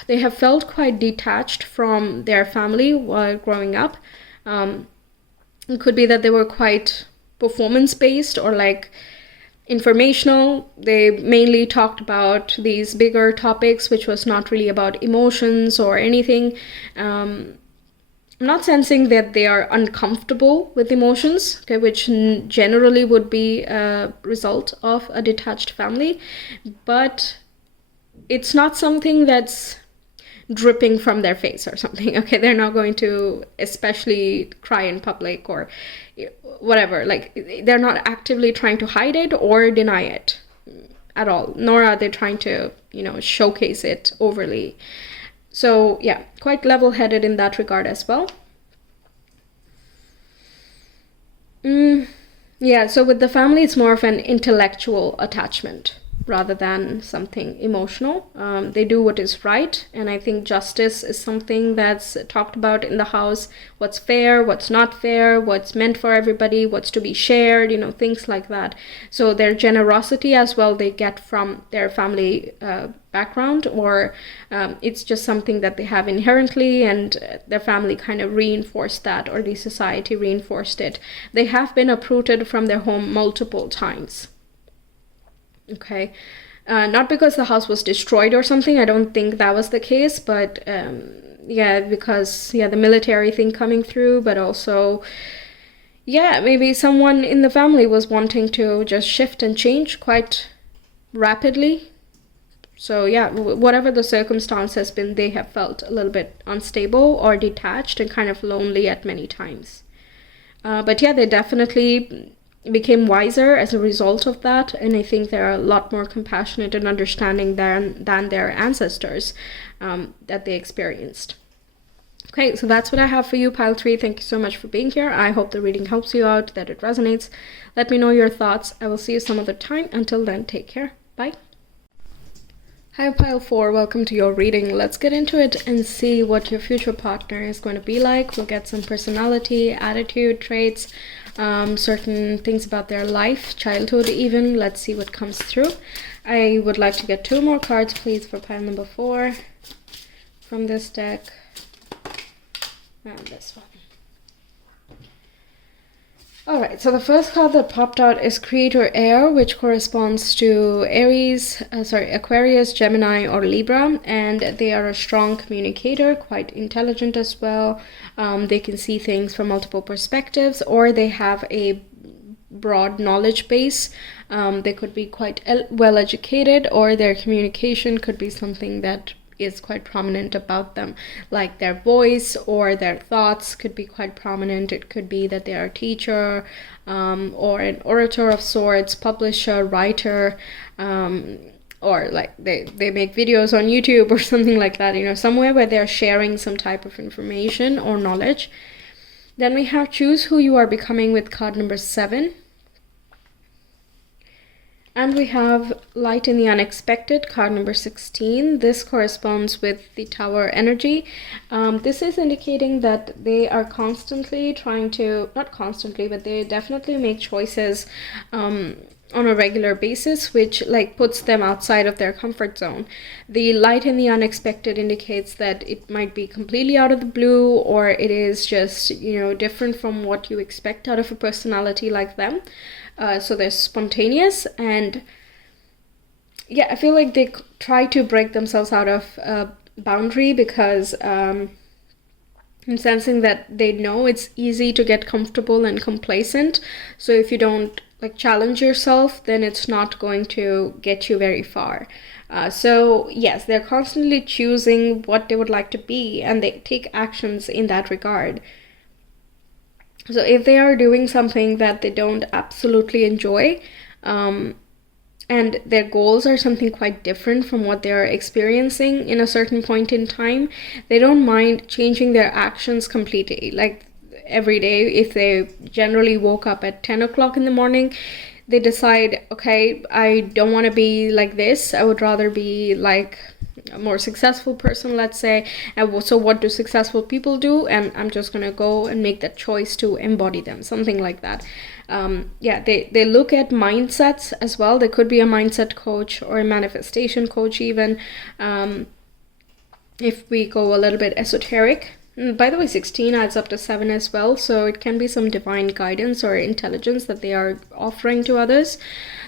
have felt quite detached from their family while growing up. It could be that they were quite performance-based or like informational. They mainly talked about these bigger topics, which was not really about emotions or anything. I'm not sensing that they are uncomfortable with emotions, okay, which generally would be a result of a detached family, but it's not something that's dripping from their face or something, okay? They're not going to especially cry in public or whatever. Like, they're not actively trying to hide it or deny it at all, nor are they trying to, showcase it overly. So yeah, quite level-headed in that regard as well. So with the family, it's more of an intellectual attachment rather than something emotional. They do what is right, and I think justice is something that's talked about in the house. What's fair, what's not fair, what's meant for everybody, what's to be shared, things like that. So their generosity as well, they get from their family background, or it's just something that they have inherently, and their family kind of reinforced that, or the society reinforced it. They have been uprooted from their home multiple times. Okay, not because the house was destroyed or something. I don't think that was the case, but because the military thing coming through, but also maybe someone in the family was wanting to just shift and change quite rapidly. So whatever the circumstance has been, they have felt a little bit unstable or detached and kind of lonely at many times. But they definitely became wiser as a result of that, and I think they're a lot more compassionate and understanding than their ancestors that they experienced. Okay, so that's what I have for you, Pile 3. Thank you so much for being here. I hope the reading helps you out, that it resonates. Let me know your thoughts. I will see you some other time. Until then, take care. Bye. Hi, Pile 4. Welcome to your reading. Let's get into it and see what your future partner is going to be like. We'll get some personality, attitude, traits, certain things about their life, childhood even. Let's see what comes through. I would like to get 2 more cards, please, for pile number 4 from this deck. And this one. Alright, so the first card that popped out is Creator Air, which corresponds to Aquarius, Gemini, or Libra, and they are a strong communicator, quite intelligent as well. They can see things from multiple perspectives, or they have a broad knowledge base. They could be quite well educated, or their communication could be something that is quite prominent about them, like their voice or their thoughts could be quite prominent. It could be that they are a teacher or an orator of sorts, publisher, writer, or like they make videos on YouTube or something like that, somewhere where they're sharing some type of information or knowledge. Then we have Choose Who You Are Becoming with card number 7. And we have Light in the Unexpected, card number 16. This corresponds with the Tower energy. This is indicating that they are constantly trying to, not constantly, but they definitely make choices on a regular basis, which puts them outside of their comfort zone. The Light in the Unexpected indicates that it might be completely out of the blue, or it is just, different from what you expect out of a personality like them. So they're spontaneous, and I feel like they try to break themselves out of a boundary because I'm sensing that they know it's easy to get comfortable and complacent. So if you don't like challenge yourself, then it's not going to get you very far. So yes, they're constantly choosing what they would like to be, and they take actions in that regard. So if they are doing something that they don't absolutely enjoy, and their goals are something quite different from what they're experiencing in a certain point in time, they don't mind changing their actions completely. Like every day, if they generally woke up at 10 o'clock in the morning, they decide, okay, I don't want to be like this. I would rather be like a more successful person, let's say. And so what do successful people do? And I'm just going to go and make that choice to embody them, something like that. They look at mindsets as well. They could be a mindset coach or a manifestation coach even, if we go a little bit esoteric. By the way, 16 adds up to 7 as well, so it can be some divine guidance or intelligence that they are offering to others.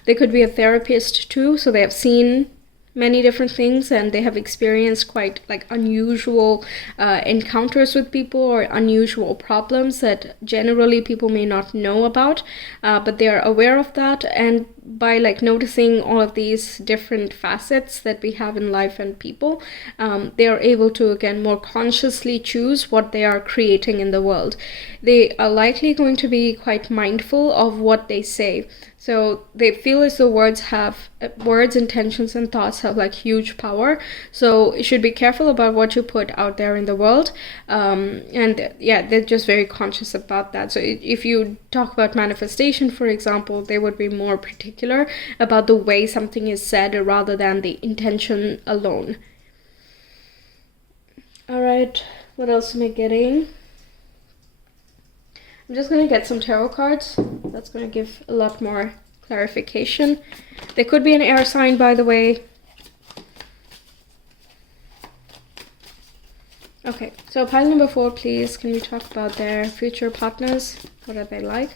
They could be a therapist too, so they have seen many different things and they have experienced quite like unusual encounters with people or unusual problems that generally people may not know about, but they are aware of that. And by like noticing all of these different facets that we have in life and people, they are able to again more consciously choose what they are creating in the world. They are likely going to be quite mindful of what they say. So they feel as though words, intentions, and thoughts have like huge power. So you should be careful about what you put out there in the world. They're just very conscious about that. So if you talk about manifestation, for example, they would be more particular about the way something is said rather than the intention alone. All right, what else am I getting? I'm just going to get some tarot cards. That's going to give a lot more clarification. They could be an air sign, by the way. Okay, so pile number 4, please. Can we talk about their future partners? What are they like?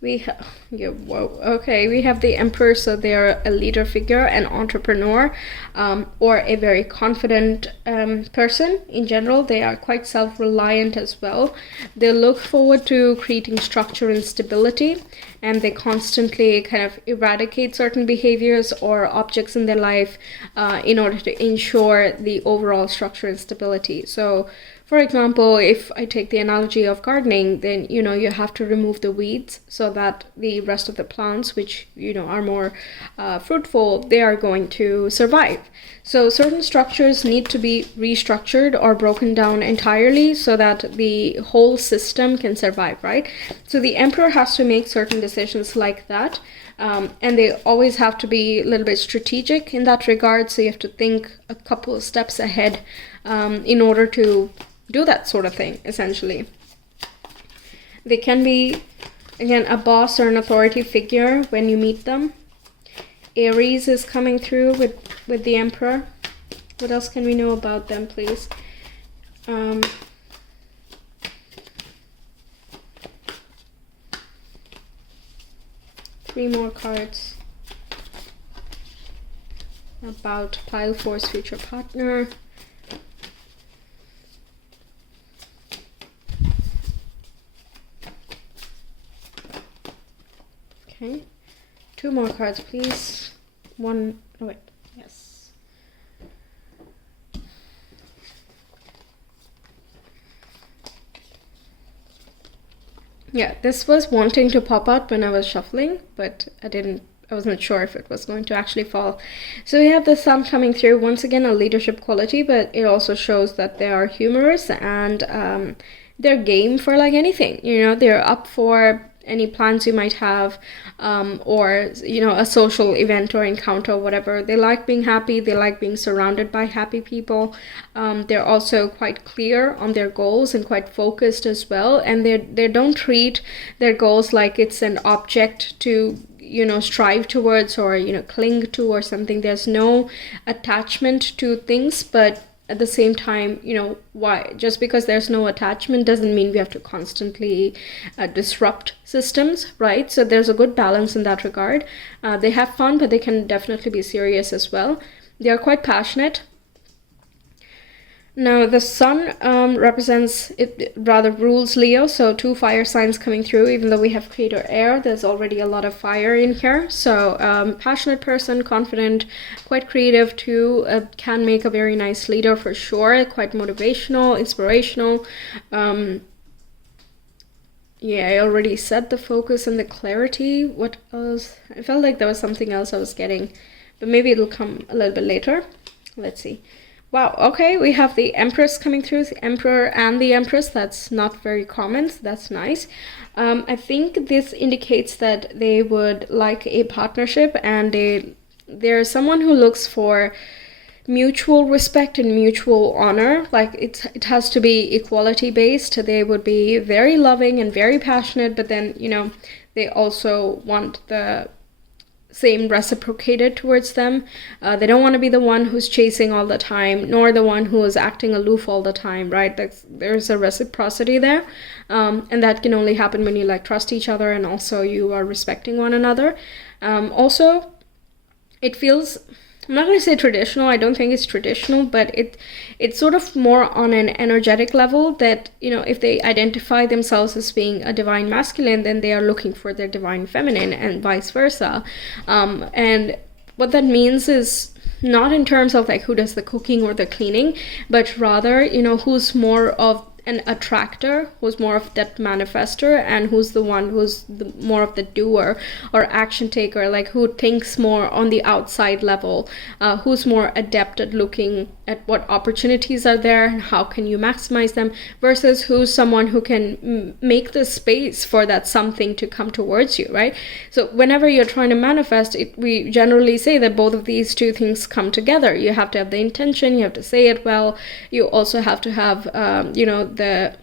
We have the Emperor, so they're a leader figure, an entrepreneur, or a very confident person in general. They are quite self-reliant as well. They look forward to creating structure and stability, and they constantly kind of eradicate certain behaviors or objects in their life in order to ensure the overall structure and stability. So for example, if I take the analogy of gardening, then, you have to remove the weeds so that the rest of the plants, which, are more fruitful, they are going to survive. So certain structures need to be restructured or broken down entirely so that the whole system can survive, right? So the Emperor has to make certain decisions like that. And they always have to be a little bit strategic in that regard. So you have to think a couple of steps ahead in order to do that sort of thing, essentially. They can be, again, a boss or an authority figure when you meet them. Aries is coming through with the Emperor. What else can we know about them, please? 3 more cards about pile 4's future partner. Okay, 2 more cards, please. Yes. Yeah, this was wanting to pop out when I was shuffling, but I wasn't sure if it was going to actually fall. So we have the Sun coming through, once again a leadership quality, but it also shows that they are humorous and they're game for like anything. They're up for any plans you might have, or a social event or encounter, whatever. They like being happy. They like being surrounded by happy people. They're also quite clear on their goals and quite focused as well, and they don't treat their goals like it's an object to strive towards or cling to or something. There's no attachment to things, but at the same time, why? Just because there's no attachment doesn't mean we have to constantly disrupt systems, right? So there's a good balance in that regard. They have fun, but they can definitely be serious as well. They are quite passionate. Now the sun represents, it rather rules Leo, so 2 fire signs coming through. Even though we have creator air, there's already a lot of fire in here. So passionate person, confident, quite creative too, can make a very nice leader for sure, quite motivational, inspirational. Yeah, I already said the focus and the clarity. What else? I felt like there was something else I was getting, but maybe it'll come a little bit later. Let's see. Wow, okay, we have the Empress coming through, the Emperor and the Empress. That's not very common, so that's nice. I think this indicates that they would like a partnership, and they're someone who looks for mutual respect and mutual honor. Like it has to be equality based. They would be very loving and very passionate, but then, you know, they also want the same reciprocated towards them. They don't want to be the one who's chasing all the time, nor the one who is acting aloof all the time, right? There's a reciprocity there, and that can only happen when you like trust each other, and also you are respecting one another. Also, it feels, I'm not going to say traditional, I don't think it's traditional, but it's sort of more on an energetic level that, you know, if they identify themselves as being a divine masculine, then they are looking for their divine feminine, and vice versa. And what that means is not in terms of like who does the cooking or the cleaning, but rather, you know, who's more of an attractor, who's more of that manifester, and who's the one who's more of the doer or action taker, like who thinks more on the outside level, who's more adept at looking at what opportunities are there and how can you maximize them, versus who's someone who can make the space for that something to come towards you, right? So whenever you're trying to manifest it, we generally say that both of these two things come together. You have to have the intention, you have to say it well, you also have to have you know, the,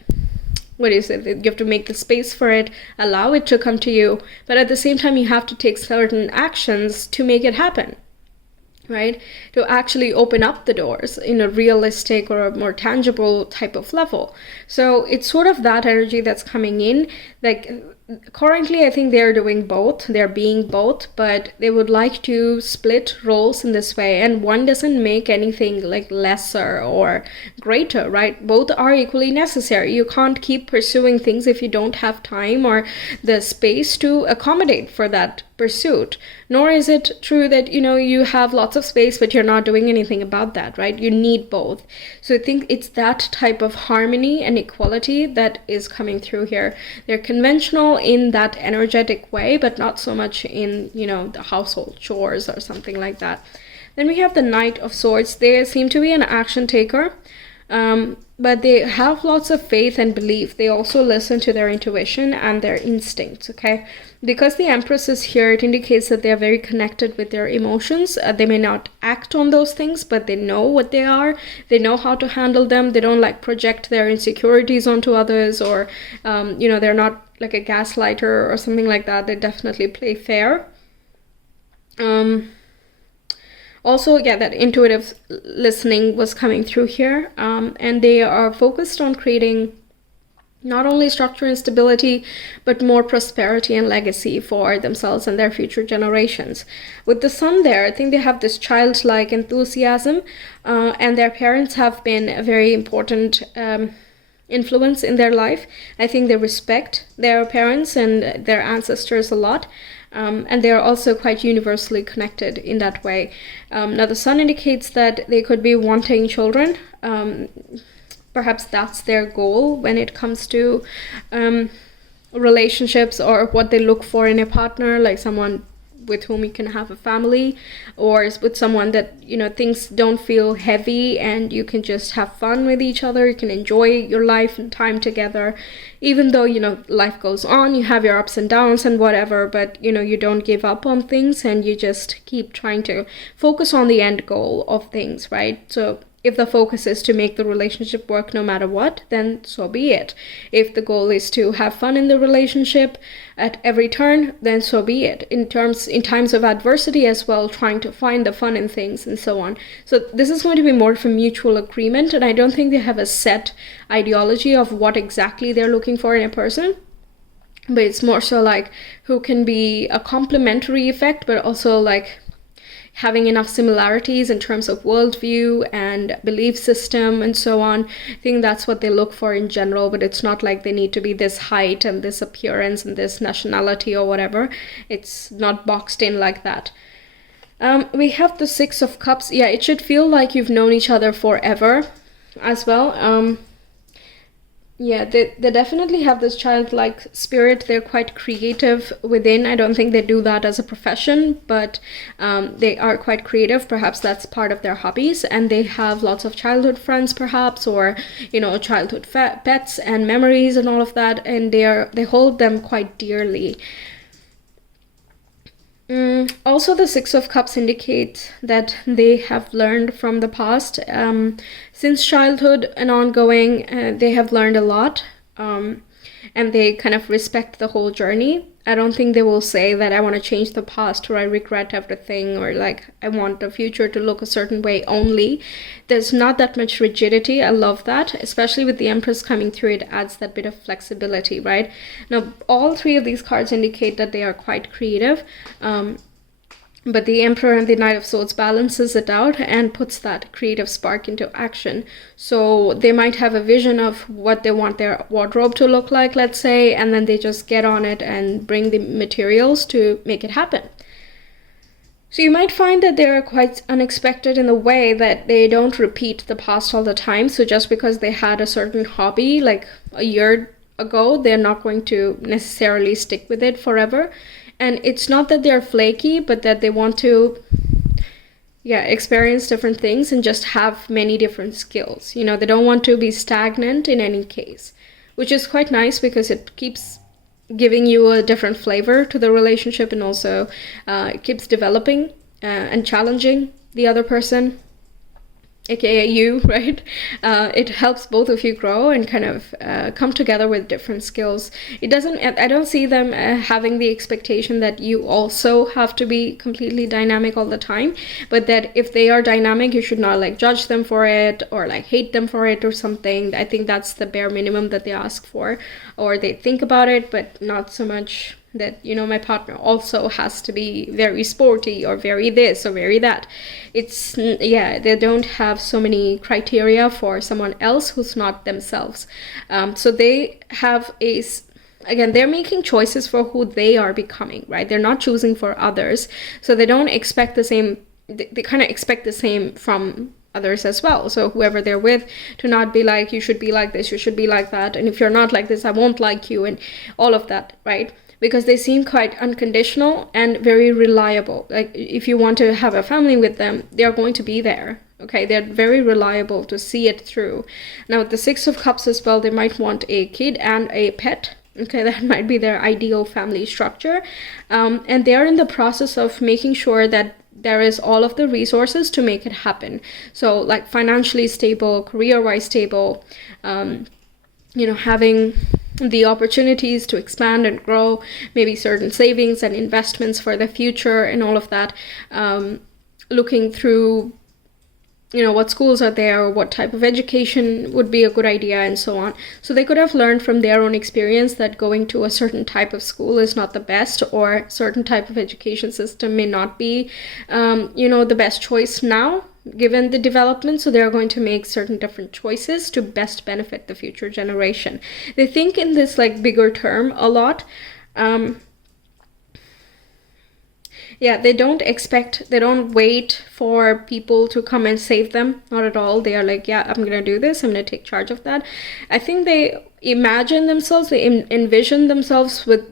what is it, you have to make the space for it, allow it to come to you, but at the same time you have to take certain actions to make it happen, right? To actually open up the doors in a realistic or a more tangible type of level. So it's sort of that energy that's coming in. Like currently I think they're doing both, they're being both, but they would like to split roles in this way, and one doesn't make anything like lesser or greater, right? Both are equally necessary. You can't keep pursuing things if you don't have time or the space to accommodate for that pursuit. Nor is it true that, you know, you have lots of space but you're not doing anything about that, right? You need both. So I think it's that type of harmony and equality that is coming through here. They're conventional in that energetic way, but not so much in, you know, the household chores or something like that. Then we have the Knight of Swords. They seem to be an action taker, but they have lots of faith and belief. They also listen to their intuition and their instincts, okay? Because the Empress is here, it indicates that they are very connected with their emotions. They may not act on those things, but they know what they are. They know how to handle them. They don't like project their insecurities onto others, or, you know, they're not like a gaslighter or something like that. They definitely play fair. Also, yeah, that intuitive listening was coming through here, and they are focused on creating not only structure and stability, but more prosperity and legacy for themselves and their future generations. With the Sun there, I think they have this childlike enthusiasm, and their parents have been a very important influence in their life. I think they respect their parents and their ancestors a lot. And they are also quite universally connected in that way. Now the Sun indicates that they could be wanting children. Perhaps that's their goal when it comes to relationships, or what they look for in a partner, like someone with whom you can have a family, or with someone that, you know, things don't feel heavy and you can just have fun with each other. You can enjoy your life and time together, even though, you know, life goes on, you have your ups and downs and whatever, but, you know, you don't give up on things and you just keep trying to focus on the end goal of things, right? So if the focus is to make the relationship work no matter what, then so be it. If the goal is to have fun in the relationship at every turn, then so be it. In times of adversity as well, trying to find the fun in things and so on. So this is going to be more of a mutual agreement, and I don't think they have a set ideology of what exactly they're looking for in a person. But it's more so like who can be a complementary effect, but also like having enough similarities in terms of worldview and belief system and so on. I think that's what they look for in general, but it's not like they need to be this height and this appearance and this nationality or whatever. It's not boxed in like that. We have the Six of Cups. Yeah, it should feel like you've known each other forever as well. Yeah, they definitely have this childlike spirit. They're quite creative within. I don't think they do that as a profession, but they are quite creative. Perhaps that's part of their hobbies, and they have lots of childhood friends perhaps, or, you know, childhood pets and memories and all of that, and they hold them quite dearly. Also, the Six of Cups indicate that they have learned from the past. Since childhood and ongoing, they have learned a lot, and they kind of respect the whole journey. I don't think they will say that I want to change the past, or I regret everything, or like I want the future to look a certain way only. There's not that much rigidity. I love that, especially with the Empress coming through. It adds that bit of flexibility, right? Now, all three of these cards indicate that they are quite creative. But the Emperor and the Knight of Swords balances it out and puts that creative spark into action. So they might have a vision of what they want their wardrobe to look like, let's say, and then they just get on it and bring the materials to make it happen. So you might find that they're quite unexpected in the way that they don't repeat the past all the time. So just because they had a certain hobby like a year ago, they're not going to necessarily stick with it forever. And it's not that they're flaky, but that they want to, experience different things and just have many different skills. You know, they don't want to be stagnant in any case, which is quite nice because it keeps giving you a different flavor to the relationship, and also it keeps developing and challenging the other person, aka you, right? It helps both of you grow and kind of come together with different skills. I don't see them having the expectation that you also have to be completely dynamic all the time, but that if they are dynamic, you should not like judge them for it or like hate them for it or something. I think that's the bare minimum that they ask for, or they think about it, but not so much that, you know, my partner also has to be very sporty or very this or very that. It's, they don't have so many criteria for someone else who's not themselves. So they have again, they're making choices for who they are becoming, right? They're not choosing for others. So they don't expect the same, they kind of expect the same from others as well. So whoever they're with, to not be like, you should be like this, you should be like that, and if you're not like this, I won't like you, and all of that, right? Because they seem quite unconditional and very reliable. Like if you want to have a family with them, they're going to be there. Okay, they're very reliable to see it through. Now with the Six of Cups as well, they might want a kid and a pet. Okay, that might be their ideal family structure. And they're in the process of making sure that there is all of the resources to make it happen. So like financially stable, career-wise stable, having the opportunities to expand and grow, maybe certain savings and investments for the future and all of that, looking through, what schools are there, or what type of education would be a good idea, and so on. So they could have learned from their own experience that going to a certain type of school is not the best, or certain type of education system may not be, the best choice now, given the development. So they're going to make certain different choices to best benefit the future generation. They think in this like bigger term a lot. They don't wait for people to come and save them. Not at all. They are like, I'm going to do this. I'm going to take charge of that. I think they imagine themselves, they envision themselves with,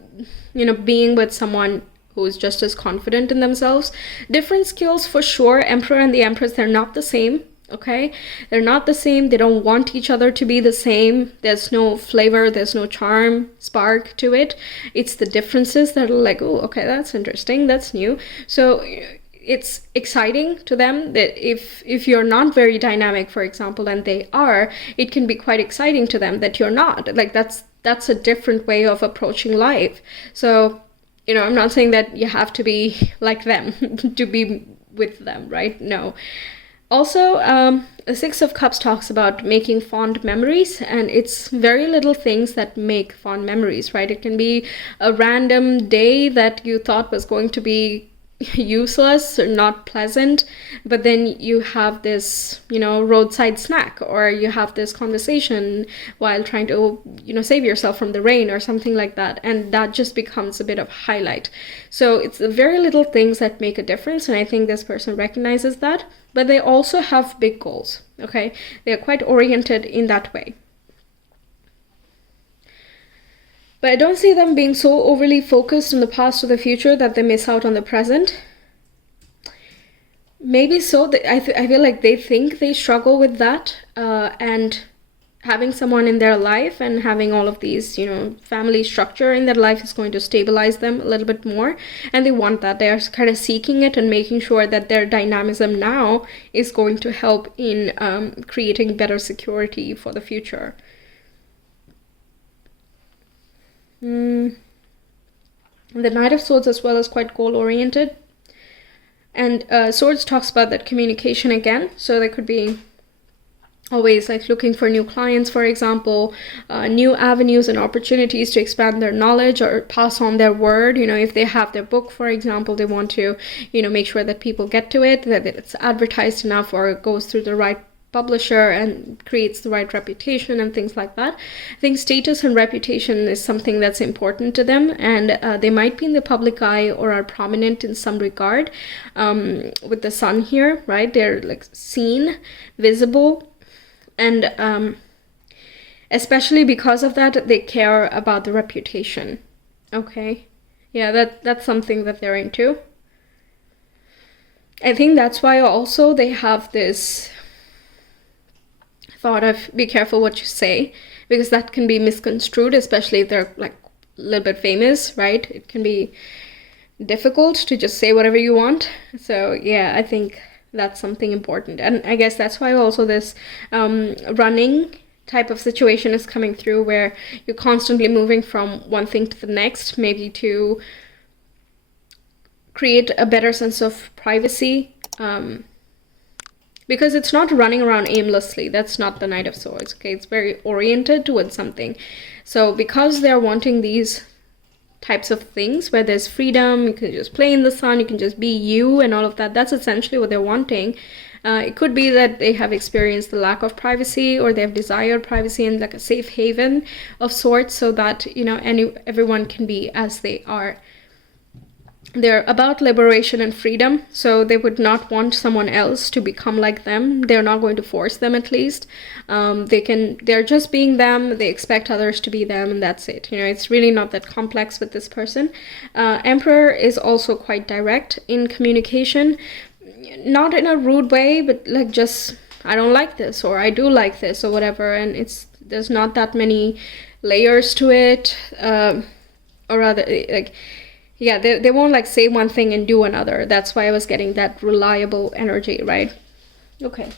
being with someone who is just as confident in themselves. Different skills for sure. Emperor and the Empress, they're not the same. Okay, they're not the same. They don't want each other to be the same. There's no flavor, there's no charm, spark to it. It's the differences that are like, oh, okay, that's interesting, that's new. So it's exciting to them that if you're not very dynamic, for example, and they are, it can be quite exciting to them that you're not. Like that's a different way of approaching life. So, I'm not saying that you have to be like them to be with them, right? No. Also, the Six of Cups talks about making fond memories, and it's very little things that make fond memories, right? It can be a random day that you thought was going to be useless or not pleasant, but then you have this, roadside snack, or you have this conversation while trying to, save yourself from the rain or something like that, and that just becomes a bit of highlight. So it's the very little things that make a difference, and I think this person recognizes that, but they also have big goals. Okay, they're quite oriented in that way. But I don't see them being so overly focused on the past or the future that they miss out on the present. Maybe so. I feel like they think they struggle with that, and having someone in their life and having all of these, family structure in their life is going to stabilize them a little bit more. And they want that. They're kind of seeking it and making sure that their dynamism now is going to help in creating better security for the future. The Knight of Swords as well is quite goal-oriented. And Swords talks about that communication again. So there could be always like looking for new clients, for example, new avenues and opportunities to expand their knowledge or pass on their word. If they have their book, for example, they want to, make sure that people get to it, that it's advertised enough, or it goes through the right publisher and creates the right reputation and things like that. I think status and reputation is something that's important to them, and they might be in the public eye or are prominent in some regard. With the sun here, right? They're like seen, visible, and especially because of that, they care about the reputation. Okay, yeah, that's something that they're into. I think that's why also they have this thought of be careful what you say, because that can be misconstrued, especially if they're like a little bit famous, right? It can be difficult to just say whatever you want. So yeah, I think that's something important. And I guess that's why also this running type of situation is coming through, where you're constantly moving from one thing to the next, maybe to create a better sense of privacy, because it's not running around aimlessly. That's not the Knight of Swords. Okay, it's very oriented towards something. So because they're wanting these types of things where there's freedom, you can just play in the sun, you can just be you and all of that, that's essentially what they're wanting. It could be that they have experienced the lack of privacy, or they have desired privacy and like a safe haven of sorts, so that everyone can be as they are. They're about liberation and freedom, so they would not want someone else to become like them. They're not going to force them, at least. They're just being them. They expect others to be them, and that's it. It's really not that complex with this person. Emperor is also quite direct in communication, not in a rude way, but like just, I don't like this, or I do like this, or whatever. And there's not that many layers to it, or rather, like, yeah, they won't like say one thing and do another. That's why I was getting that reliable energy, right? Okay.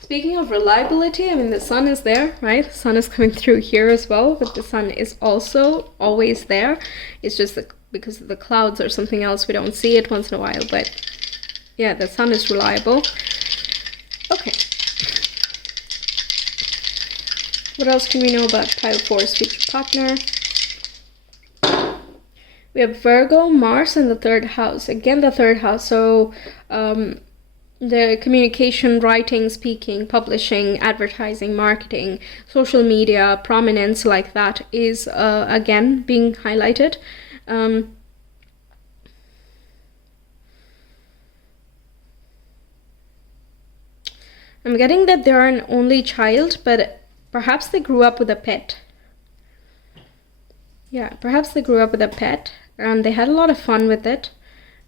Speaking of reliability, I mean, the sun is there, right? The sun is coming through here as well, but the sun is also always there. It's just because of the clouds or something else, we don't see it once in a while, but yeah, the sun is reliable. Okay. What else can we know about pile 4's future partner? We have Virgo, Mars, and the third house. Again, the third house. So the communication, writing, speaking, publishing, advertising, marketing, social media, prominence like that is, again, being highlighted. I'm getting that they're an only child, but perhaps they grew up with a pet. Yeah, perhaps they grew up with a pet and they had a lot of fun with it.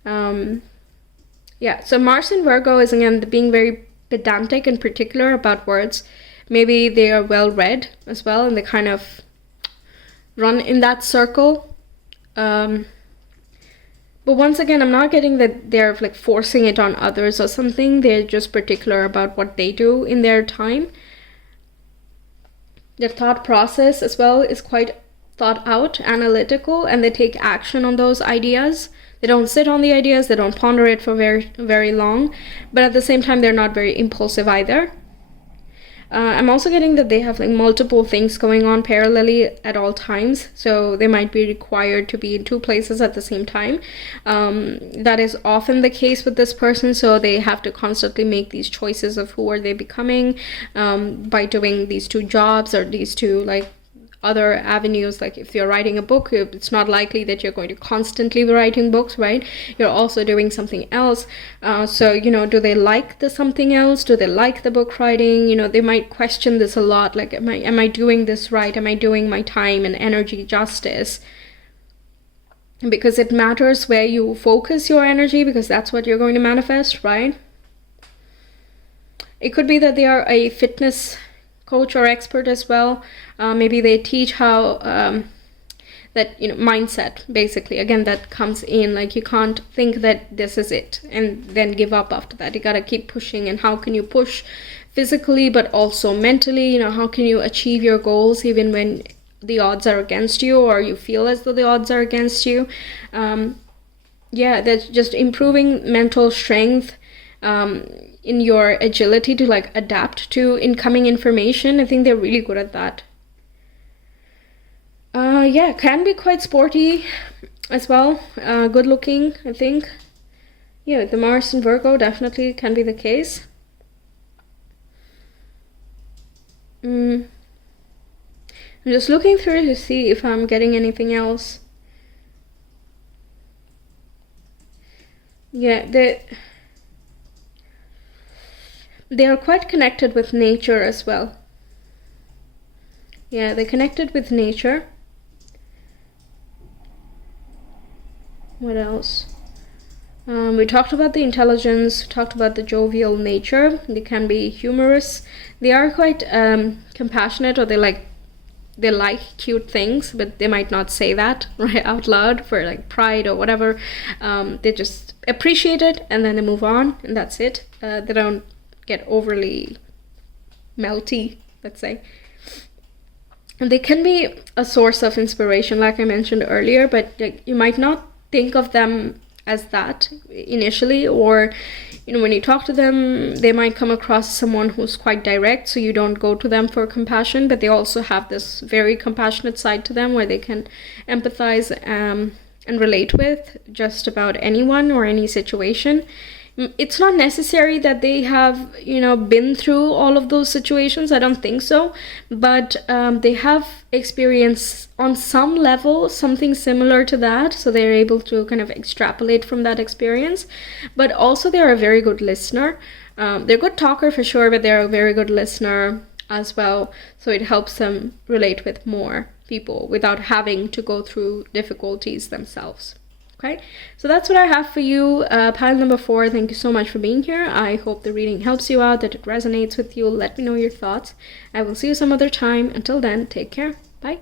Yeah, so Mars in Virgo is, again, being very pedantic and particular about words. Maybe they are well read as well, and they kind of run in that circle. But once again, I'm not getting that they're like forcing it on others or something. They're just particular about what they do in their time. Their thought process as well is quite thought out, analytical, and they take action on those ideas. They don't sit on the ideas, they don't ponder it for very, very long, but at the same time, they're not very impulsive either. I'm also getting that they have like multiple things going on parallelly at all times, so they might be required to be in two places at the same time. That is often the case with this person, so they have to constantly make these choices of who are they becoming by doing these two jobs or these two like other avenues. Like if you're writing a book, it's not likely that you're going to constantly be writing books, right? You're also doing something else. So, you know, do they like the something else? Do they like the book writing? You know, they might question this a lot. Like, am I doing this right? Am I doing my time and energy justice? Because it matters where you focus your energy, because that's what you're going to manifest, right? It could be that they are a fitness coach or expert as well. Maybe they teach how that, you know, mindset, basically, again, that comes in. Like, you can't think that this is it and then give up after that. You gotta keep pushing. And how can you push physically but also mentally? You know, how can you achieve your goals even when the odds are against you, or you feel as though the odds are against you? Yeah, that's just improving mental strength, in your agility to like adapt to incoming information. I think they're really good at that. Yeah, can be quite sporty as well. Good looking, I think. Yeah, the Mars and Virgo definitely can be the case. I'm just looking through to see if I'm getting anything else. Yeah, they are quite connected with nature as well. Yeah, they're connected with nature. What else? We talked about the intelligence, talked about the jovial nature. They can be humorous. They are quite compassionate, or they like cute things, but they might not say that right out loud for like pride or whatever. They just appreciate it and then they move on, and that's it. They don't get overly melty, let's say. And they can be a source of inspiration, like I mentioned earlier, but like, you might not think of them as that initially, or, you know, when you talk to them, they might come across someone who's quite direct, so you don't go to them for compassion, but they also have this very compassionate side to them where they can empathize and relate with just about anyone or any situation. It's not necessary that they have, you know, been through all of those situations. I don't think so. But they have experienced on some level something similar to that. So they're able to kind of extrapolate from that experience. But also they're a very good listener. They're a good talker for sure, but they're a very good listener as well. So it helps them relate with more people without having to go through difficulties themselves. Okay, so that's what I have for you. Pile number 4, thank you so much for being here. I hope the reading helps you out, that it resonates with you. Let me know your thoughts. I will see you some other time. Until then, take care. Bye.